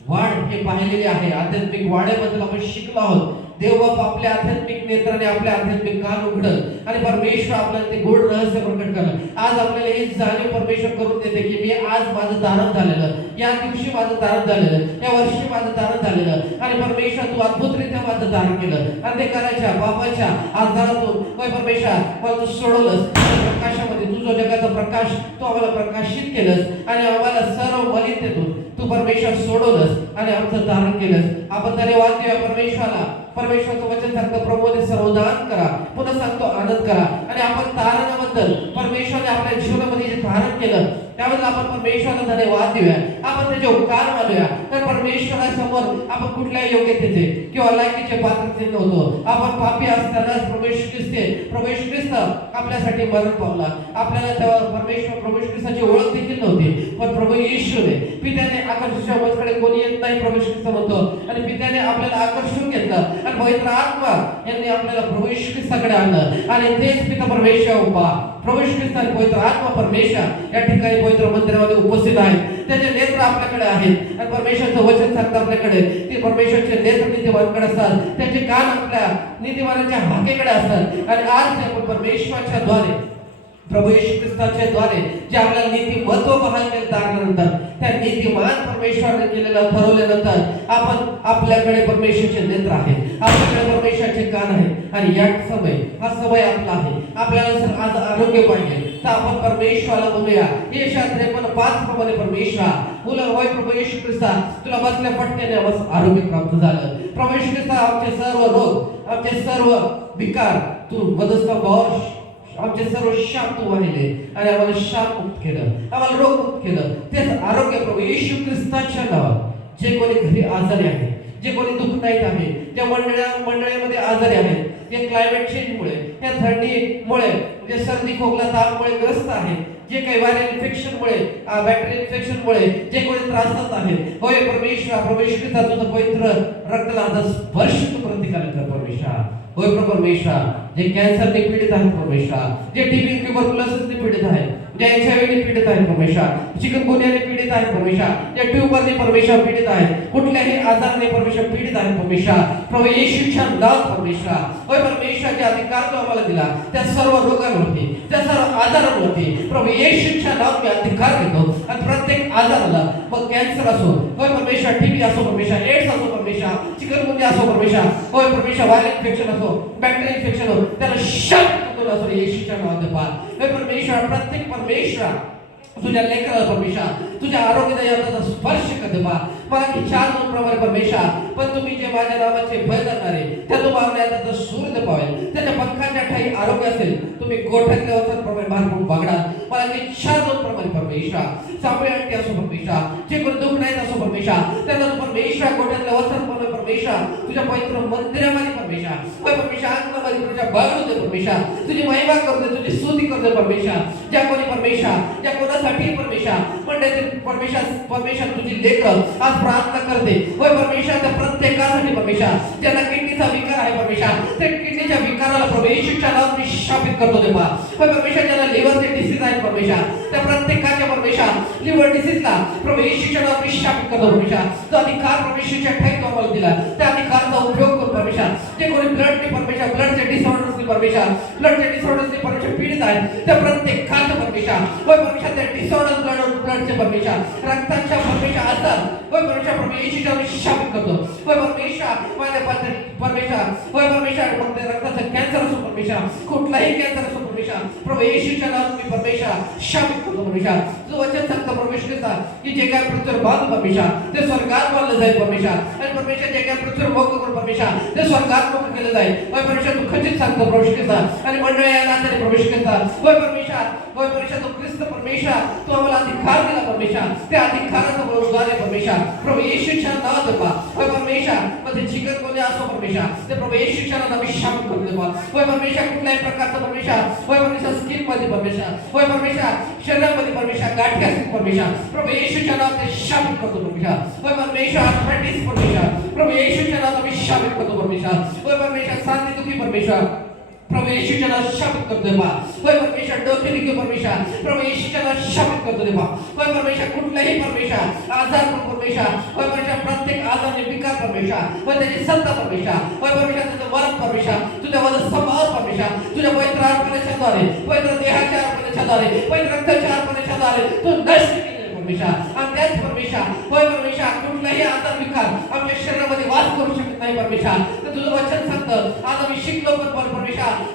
वाढ हे पाहिलेली आहे, आध्यात्मिक वाढेबद्दल आपण शिकलो आहोत. देवबाप आपल्या आध्यात्मिक नेत्राने आपल्या आध्यात्मिक कान उघडल आणि परमेश्वर आपल्याला ते गोड रहस्य प्रकट करलं. आज आपल्याला हे जाणीव परमेश्वर करून देते की मी आज माझं तारण झालेलं, या दिवशी माझं तारण झालेलं, या वर्षी माझं तारण झालेलं आणि परमेश्वर तू अद्भुतरित्या माझं तारण केलं आणि ते करायच्या बाबाच्या आधारातून परमेश्वर मला तू सोडवलंस. प्रकाशामध्ये तू जो जगाचा प्रकाश तो आम्हाला प्रकाशित केलंस आणि आम्हाला सर्व मलिनतेतून तू परमेश्वर सोडवलंस आणि आमचं तारण केलंस. आपण धन्यवाद देऊया परमेश्वराला. परमेश्वराचं वचन सांगतं प्रभूने सर्वदान करा, पुन्हा सांगतो आनंद करा. आणि आपण तारणाबद्दल परमेश्वराने आपल्या जीवनामध्ये जे तारण केलं त्याबद्दल आपण परमेश्वराला धन्यवाद देऊया. आपण त्याचे उपकार मानूया. तर परमेश्वरासमोर आपण कुठल्याही योग्यतेचे किंवा लायकीचे पात्रते नव्हतो. आपण पापी असतानाच प्रभू येशू ख्रिस्त आपल्यासाठी मरण पावला. आपल्याला तेव्हा प्रभू येशू ख्रिस्ताची ओळख देखील नव्हती, पण प्रभू येशूने पित्याने आकर्षणाकडे कोणी येत नाही प्रभू येशू ख्रिस्त म्हणतो आणि पित्याने आपल्याला आकर्षून घेतलं आणि पवित्र आत्मा यांनी आपल्याला प्रभू येशू ख्रिस्ताकडे आणलं आणि तेच पिता परमेश्वर प्रभू येशू ख्रिस्त आणि पवित्र आत्मा परमेश्वर या ठिकाणी पवित्र मंदिरामध्ये उपस्थित आहेत. त्याचे नेत्र आपल्याकडे आहेत आणि परमेश्वरचं वचन सांगतं आपल्याकडे की परमेश्वरचे नेत्र नीतिवानकडे असतात, त्याचे कान आपल्या नीतिवानाच्या हाकेकडे असतात. आणि आज आपण परमेश्वराच्या द्वारे प्रभू येशू ख्रिस्ताच्या द्वारे जे आपल्याला नीती महत्व पाहायला तारल्यानंतर त्या नीतिमान परमेश्वराने केलेलं ठरवल्यानंतर आपण आपल्याकडे परमेश्वराचे नेत्र आहेत, आपल्याकडे परमेश्वराचे कान आहेत आणि या हा समय आपला आहे. आपल्याला जर आज आरोग्य पाहिजे तर आपण परमेश्वराला बोलूया. यशा 53:5 प्रमाणे परमेश्वरा बोला, होय प्रभू येशू ख्रिस्ता तुला बसल्या पटक्याने आरोग्य प्राप्त झालं. प्रभू येशू ख्रिस्ता आमचे सर्व रोग, आमचे सर्व विकार तू वधस्तंभावर आमचे सर्व शाप तू वाहिले आणि आम्हाला शाप मुक्त केलं, आम्हाला रोग मुक्त केलं. तेच आरोग्य प्रभू येशू ख्रिस्ताच्या नावात जे कोणी घरी आजारी आहे, जे कोणी दुःखदायक आहे, ज्या मंडळीमध्ये आजारी आहेत, जे क्लायमेट चेंजमुळे, त्या थंडीमुळे, जे सर्दी खोकला तापमुळे ग्रस्त आहे, जे काही व्हायरल इन्फेक्शनमुळे, बॅक्टेरियल इन्फेक्शनमुळे जे कोणी त्रासात आहे, होय परमेश्वर प्रभू येशू ख्रिस्ता तुझं पवित्र रक्तला स्पर्श तू प्रतिकार कर परमेश्वर. होय प्रभू परमेश्वर जे कॅन्सरने पीडित आहेत परमेश्वर, जे टीबी ट्युबरक्युलोसिसने पीडित आहेत, जे एचआयव्हीने पीडित आहेत परमेश्वर, चिकनगुन्याने पीडित आहेत परमेश्वर, जे ट्यूबरने परमेश्वर पीडित आहेत, कुठल्याही आजाराने परमेश्वर पीडित आहेत परमेश्वर. प्रभू येशूच्या नावात परमेश्वर होय परमेश्वर जे अधिकार तू आम्हाला दिला त्या सर्व रोगांवरती, त्या सर्व आजारांवरती प्रभू येशूच्या नावात मी अधिकार देतो आणि प्रत्येक आजाराला, मग कॅन्सर असो होय परमेश्वर, टीबी असो परमेश्वर, एड्स असो परमेश्वर, चिकनगुन्या असो परमेश्वर, होय परमेश्वर, व्हायरल इन्फेक्शन असो, बॅक्टेरियल इन्फेक्शन हो, त्याला शाप असो येशूच्या नावाने पार. हे परमेश्वर प्रत्येक परमेश्वर तुझ्या लेकराला परमेश्वर तुझ्या आरोग्यदायकाचा स्पर्श कर बा. मला चार दोन प्रमाणे परमेश्वर, पण तुम्ही जे माझ्या नावाचे भय करणारे त्या तुम्हाला त्याचा सूर्य पावेल, त्याच्या पंखाच्या ठाई आरोग्य असेल, तुम्ही गोठ्यातल्या वचन प्रमाणे मार्ग बागडाल. मला ते चार दोन प्रमाणे परमेश्वर सापळे आणते असो परमेश्वर, जे कोणी दुःख नाही असो परमेश्वर, त्यांना परमेश्वर गोठ्यातल्या वचन प्रमाणे परमेश्वर तुझ्या पवित्र मंदिरामध्ये परमेश्वर परमेश्वर अंगणामध्ये तुझ्या बागडू दे परमेश्वर, तुझी महिमा करू दे, तुझी स्तुती करू दे परमेश्वर. ज्या कोणी परमेश्वर, ज्या कोणासाठी परमेश्वर म्हणजे परमेश्वर तुझी लेकरं आज प्रार्थना करते, होय परमेश्वर त्या प्रत्येकासाठी परमेश्वर, ज्यांना किडनीचा विकार आहे परमेश्वर, त्या किडनीच्या विकाराला प्रभू येशूच्या नावात मी शापित करतो देवा. होय परमेश्वर, ज्यांना लिव्हरचे डिसीज आहे परमेश्वर, त्या प्रत्येकाच्या परमेश्वर लिव्हर डिसीजला प्रभू येशूच्या नावात मी शापित करतो परमेश्वर. जो अधिकार परमेश्वरच्या ठाई तो आम्हाला दिला त्या अधिकाराचा उपयोग करू परमेश्वर. जे कोणी ब्लडने परमेश्वर ब्लडचे डिसऑर्डर्स परमेश्वर ब्लडचे डिसऑर्डर्सने परमेश्वर पीडित आहेत त्या प्रत्येकाचं परमेश्वर होय परमेश्वर त्या डिसऑर्डर ब्लडचे परमेश्वर रक्ताच्या परमेश्वर असतात होय परमेश्वर प्रभू येशूच्या नावाने शाप करतो होय परमेश्वर माझ्या पात्र परमेश्वर होय परमेश्वर मग ते रक्ताचं कॅन्सर असो परमेश्वर कुठलाही कॅन्सर असो परमेश्वर प्रभू येशूच्या नावाने मी परमेश्वर शाप करतो परमेश्वर जो वचन सांगतो परमेश्वर की जे काय पृथ्वीवर बांध परमेश्वर ते स्वर्गात बांधलं जाईल परमेश्वर आणि परमेश्वर जे काय पृथ्वीवर मोकळं करून परमेश्वर ते स्वर्गात मोकळं केलं जाईल होय परमेश्वर तू खचित सांगतो परमेश्वर आणि मंडळी या नात्याने परमेश्वर होय परमेश्वर तो ख्रिस्त परमेश्वर तू आम्हाला अधिकार दिला परमेश्वर त्या अधिकाराचा उद्गार आहे परमेश्वर प्रभू येशूच्या नावात देवा होय परमेश्वर मध्ये चिकन कोणी असो परमेश्वर ते प्रभू येशूच्या नावात आम्ही शाप करून देवा होय परमेश्वर कुठल्याही प्रकारचा परमेश्वर होय परमेश्वर स्किन मध्ये परमेश्वर होय परमेश्वर शरीरामध्ये परमेश्वर गाठी असतील परमेश्वर प्रभू येशूच्या नावात ते शाप करतो परमेश्वर होय परमेश्वर आर्थरायटिस परमेश्वर प्रभू येशूच्या नावात आम्ही शाप करतो परमेश्वर होय परमेश्वर शांती दुखी परमेश्वर प्रभू येशूच्या नावात शापित करतो देवा होय परमेश्वर डोकेदुखी परमेश्वर प्रभू येशूच्या नावात शापित करतो देवा होय परमेश्वर कुठलाही परमेश्वर आजार परमेश्वर होय परमेश्वर प्रत्येक आजाराने विकार परमेश्वर होय त्याची सत्ता परमेश्वर होय परमेश्वर तुझं वरद परमेश्वर तुझ्या वरद संभाव परमेश्वर तुझ्या पवित्र अर्पणेच्या द्वारे पवित्र देहाच्या अर्पणेच्या द्वारे पवित्र रक्ताच्या अर्पणेच्या द्वारे तू नष्ट केले परमेश्वर आणि त्याच परमेश्वर होय परमेश्वर कुठलाही आजार विकार आमच्या शरीरामध्ये वास करू शकत नाही परमेश्वर तर तुझं वचन सांगतं आज आम्ही शिकलो पण परमेश्वर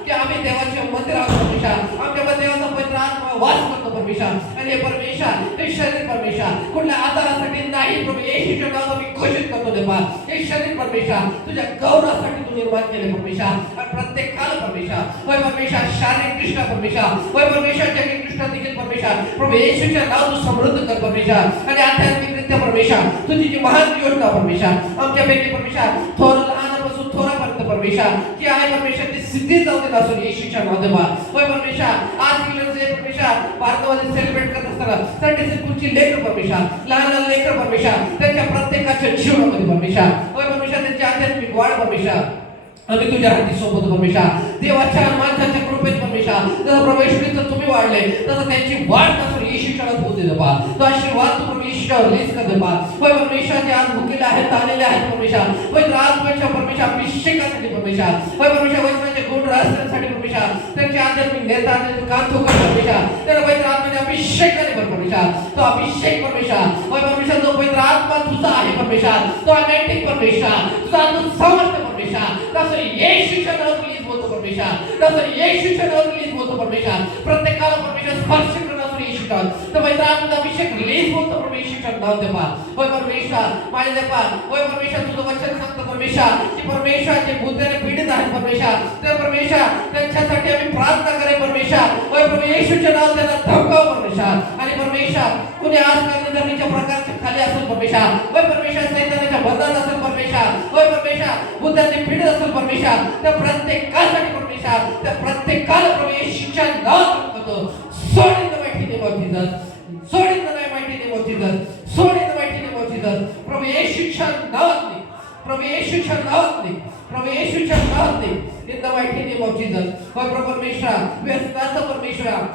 की आम्ही देवाचे मंदिर आहोत परमेश्वर आमच्या देवाचा पवित्र आत्मा वास करतो परमेश्वर आणि हे परमेश्वर हे शरीर परमेश्वर कुठल्या आजारासाठी नाही प्रभू येशूच्या नावात आम्ही घोषित करतो देवा हे शरीर परमेश्वर तुझ्या गौरवासाठी तू निर्माण केले परमेश्वर आणि प्रत्येकाला परमेश्वर होय परमेश्वर शारीरिक दृष्ट्या परमेश्वर होय परमेश्वर जैविक दृष्ट्या देखील परमेश्वर प्रभू येशूच्या नावात तू समृद्ध कर परमेश्वर आणि आध्यात्मिकरित्या परमेश्वर तुझी जी महान योजना परमेश्वर आमच्यापैकी परमेश्वर थोर लहानापासून थोरापर्यंत परमेश्वर जी आहे परमेश्वर ती सिद्धी जाऊ दे असून येशूच्या नावात होय परमेश्वर आज किलोचे परमेश्वर भारतामध्ये सेलिब्रेट करत असताना संडे स्कूलची लेकर परमेश्वर लहान लहान लेकर परमेश्वर त्यांच्या प्रत्येकाच्या जीवनामध्ये परमेश्वर होय परमेश्वर त्यांची आध्यात्मिक वाढ परमेश्वर आम्ही तुझ्या हाती सोबत परमेश्वर देवाच्या माणसाच्या कृपेत परमेश्वर जसं प्रभू तुम्ही वाढले तसं त्यांची वाढ नसून येशूच्या नावात होते देवा तो आशीर्वाद तू प्रभू येशूच्यावर रिलीज कर देवा होय परमेश्वर जे आज भुकेले आहेत आलेले आहेत परमेश्वर पवित्र आत्म्याच्या परमेश्वर अभिषेकासाठी परमेश्वर होय परमेश्वर वचनाचे गुण रहस्यांसाठी परमेश्वर त्यांचे आध्यात्मिक नेता कान ठोकर परमेश्वर त्याला पवित्र आत्म्याच्या अभिषेकाने भर परमेश्वर तो अभिषेक परमेश्वर होय परमेश्वर जो पवित्र आत्मा तुझा आहे परमेश्वर तो अनॅटिक परमेश्वर तुझा सामर्थ्य परमेश्वर येशूच्या नावात रिलीज होतो परमेश्वर तसं येशूच्या नावात रिलीज होतो परमेश्वर प्रत्येकाला परमेश्वर स्पर्श करणार येशूच्या तर पवित्र आत्म्याचा अभिषेक रिलीज होतो परमेश्वरच्या नावात देवा होय परमेश्वर माझ्या देवा होय परमेश्वर तुझं वचन सांगतो परमेश्वर की परमेश्वर जे भूताने पीडित आहेत परमेश्वर तर परमेश्वर त्यांच्यासाठी आम्ही प्रार्थना करे परमेश्वर होय प्रभू येशूच्या नावात त्यांना धमकाव परमेश्वर आणि परमेश्वर कुणी आज करण्याच्या प्रकारच्या खाली असेल परमेश्वर होय परमेश्वर सैतानाच्या बंधनात असेल परमेश्वर होय परमेश्वर भूताने पीडित असेल परमेश्वर त्या प्रत्येकासाठी परमेश्वर त्या प्रत्येकाला प्रभू येशूच्या नावात करतो सोड in the mighty name of Jesus सोड in the mighty name of Jesus सोड in the mighty name of Jesus प्रभू येशूच्या नावात प्रभू येशूच्या नावात प्रभू येशूच्या नावात in the mighty name of Jesus होय प्रभू परमेश्वर व्यसनाचा परमेश्वर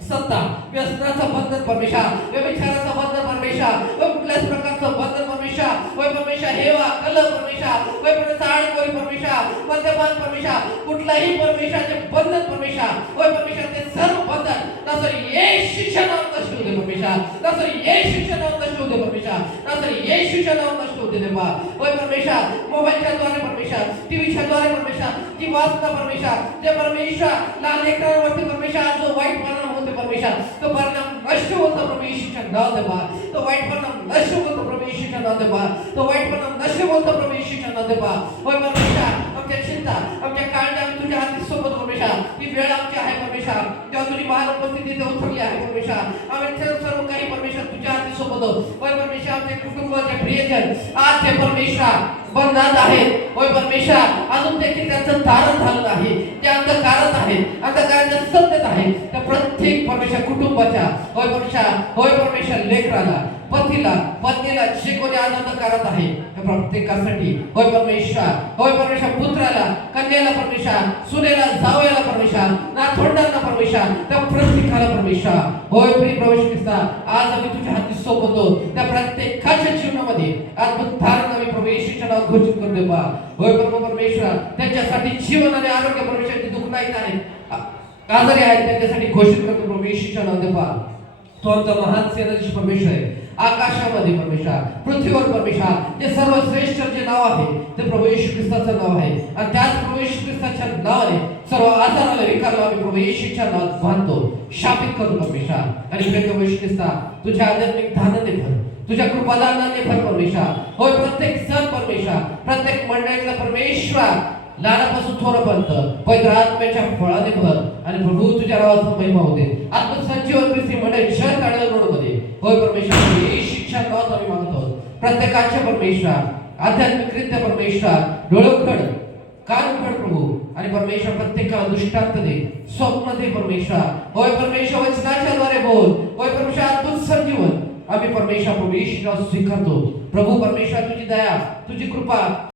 सत्ता व्यसनाचं बंधन परमेश्वर व्यभिचाराचं बंधन परमेश्वर व कुठल्याच प्रकारचं बंधन परमेश्वर होय परमेश्वर हेवा कल परमेश्वर होय परमेश्वर आळकोरी परमेश्वर मद्यपान परमेश्वर कुठलाही परमेश्वराचे बंधन परमेश्वर होय परमेश्वर ते सर्व बंधन नसर येशूच्या नावात नष्ट होऊ दे परमेश्वर नसर येशूच्या नावात नष्ट होऊ दे परमेश्वर नसर येशूच्या नावात नष्ट होऊ दे देवा होय परमेश्वर मोबाईलच्या द्वारे परमेश्वर टीव्हीच्या द्वारे परमेश्वर जी वासना परमेश्वर जे परमेश्वर लहान लेकरांवरती परमेश्वर जो वाईट परिणाम होते परमेश्वर तो परिणाम नष्ट होतो प्रभू येशूच्या नावात देवा तो वाईट परिणाम नष्ट होतो प्रभू येशूच्या नावात देवा तो वाईट परिणाम नष्ट होतो प्रभू येशूच्या नावात देवा होय परमेश्वर आमच्या चिंता आमच्या काळजी आम्ही तुझ्या हाती सोबत परमेश्वर ही वेळ आमची आहे परमेश्वर जेव्हा तुझी महान उपस्थिती इथे उतरली आहे परमेश्वर आम्ही सर्व काही परमेश्वर तुझ्या हाती सोबत होय परमेश्वर आमचे कुटुंबाचे प्रियजन आज ते परमेश्वर बंधनात आहेत होय परमेश्वर अजून देखील त्यांचं तारण झालं नाही जे अंधकारात आहेत अंधकाराच्या सत्तेत आहेत त्या प्रत्येक परमेश्वर कुटुंबाच्या होय परमेश्वर लेकराला पतीला पत्नीला जे कोणी आज अंधकारात आहे त्या प्रत्येकासाठी होय परमेश्वर पुत्राला कन्याला परमेश्वर सुनेला जावयाला परमेश्वर नातवंडांना परमेश्वर त्या प्रत्येकाला परमेश्वर होय प्रभू ख्रिस्ता आज आम्ही तुझ्या हाती सोबतो त्या प्रत्येकाच्या जीवनामध्ये अद्भुत धारण आम्ही प्रभू येशूच्या नावात घोषित करतो बा होय परमेश्वर त्यांच्यासाठी जीवन आणि आरोग्य परमेश्वरची दुःख गुंडाळीत आहेत, आजारी आहेत, त्यांच्यासाठी घोषित करतो प्रभू येशूच्या नावाने पहा. तो आमचा महान सेनाधीश परमेश्वर आहे. आकाशामध्ये परमेश्वर, पृथ्वीवर परमेश्वर, जे सर्वश्रेष्ठ जे नाव आहे ते प्रभू येशू ख्रिस्ताचं नाव आहे. आणि त्याच प्रभू येशू ख्रिस्ताच्या नावाने सर्व आजाराला विकारला आम्ही प्रभू येशूच्या नावात बांधतो, शापित करू परमेश्वर. आणि प्रभू येशू ख्रिस्ता तुझ्या आध्यात्मिक दानाने भर, तुझ्या कृपादानाने भर परमेश्वर. होय, प्रत्येक सण परमेश्वर, प्रत्येक मंडळीतला परमेश्वर, लहानापासून थोरापर्यंत पवित्र आत्म्याच्या फळाने भर. आणि प्रभू तुझ्या नावाचा महिमा होते. आत्मसंजीवन ख्रिस्ती मंडळी शहर काढलं रोडमध्ये. होय परमेश्वर, ही शिक्षा नावात आम्ही मागत आहोत. प्रत्येकाच्या परमेश्वर आध्यात्मिकरित्या परमेश्वर डोळे उघड, कान उघड प्रभू. आणि परमेश्वर प्रत्येकाला दृष्टांत दे, स्वप्न दे परमेश्वर. होय परमेश्वर, वचनाच्या द्वारे बोल. होय परमेश्वर, अद्भुत संजीवन आम्ही परमेश्वर प्रभू येशूला स्वीकारतो. प्रभू परमेश्वर, तुझी दया, तुझी कृपा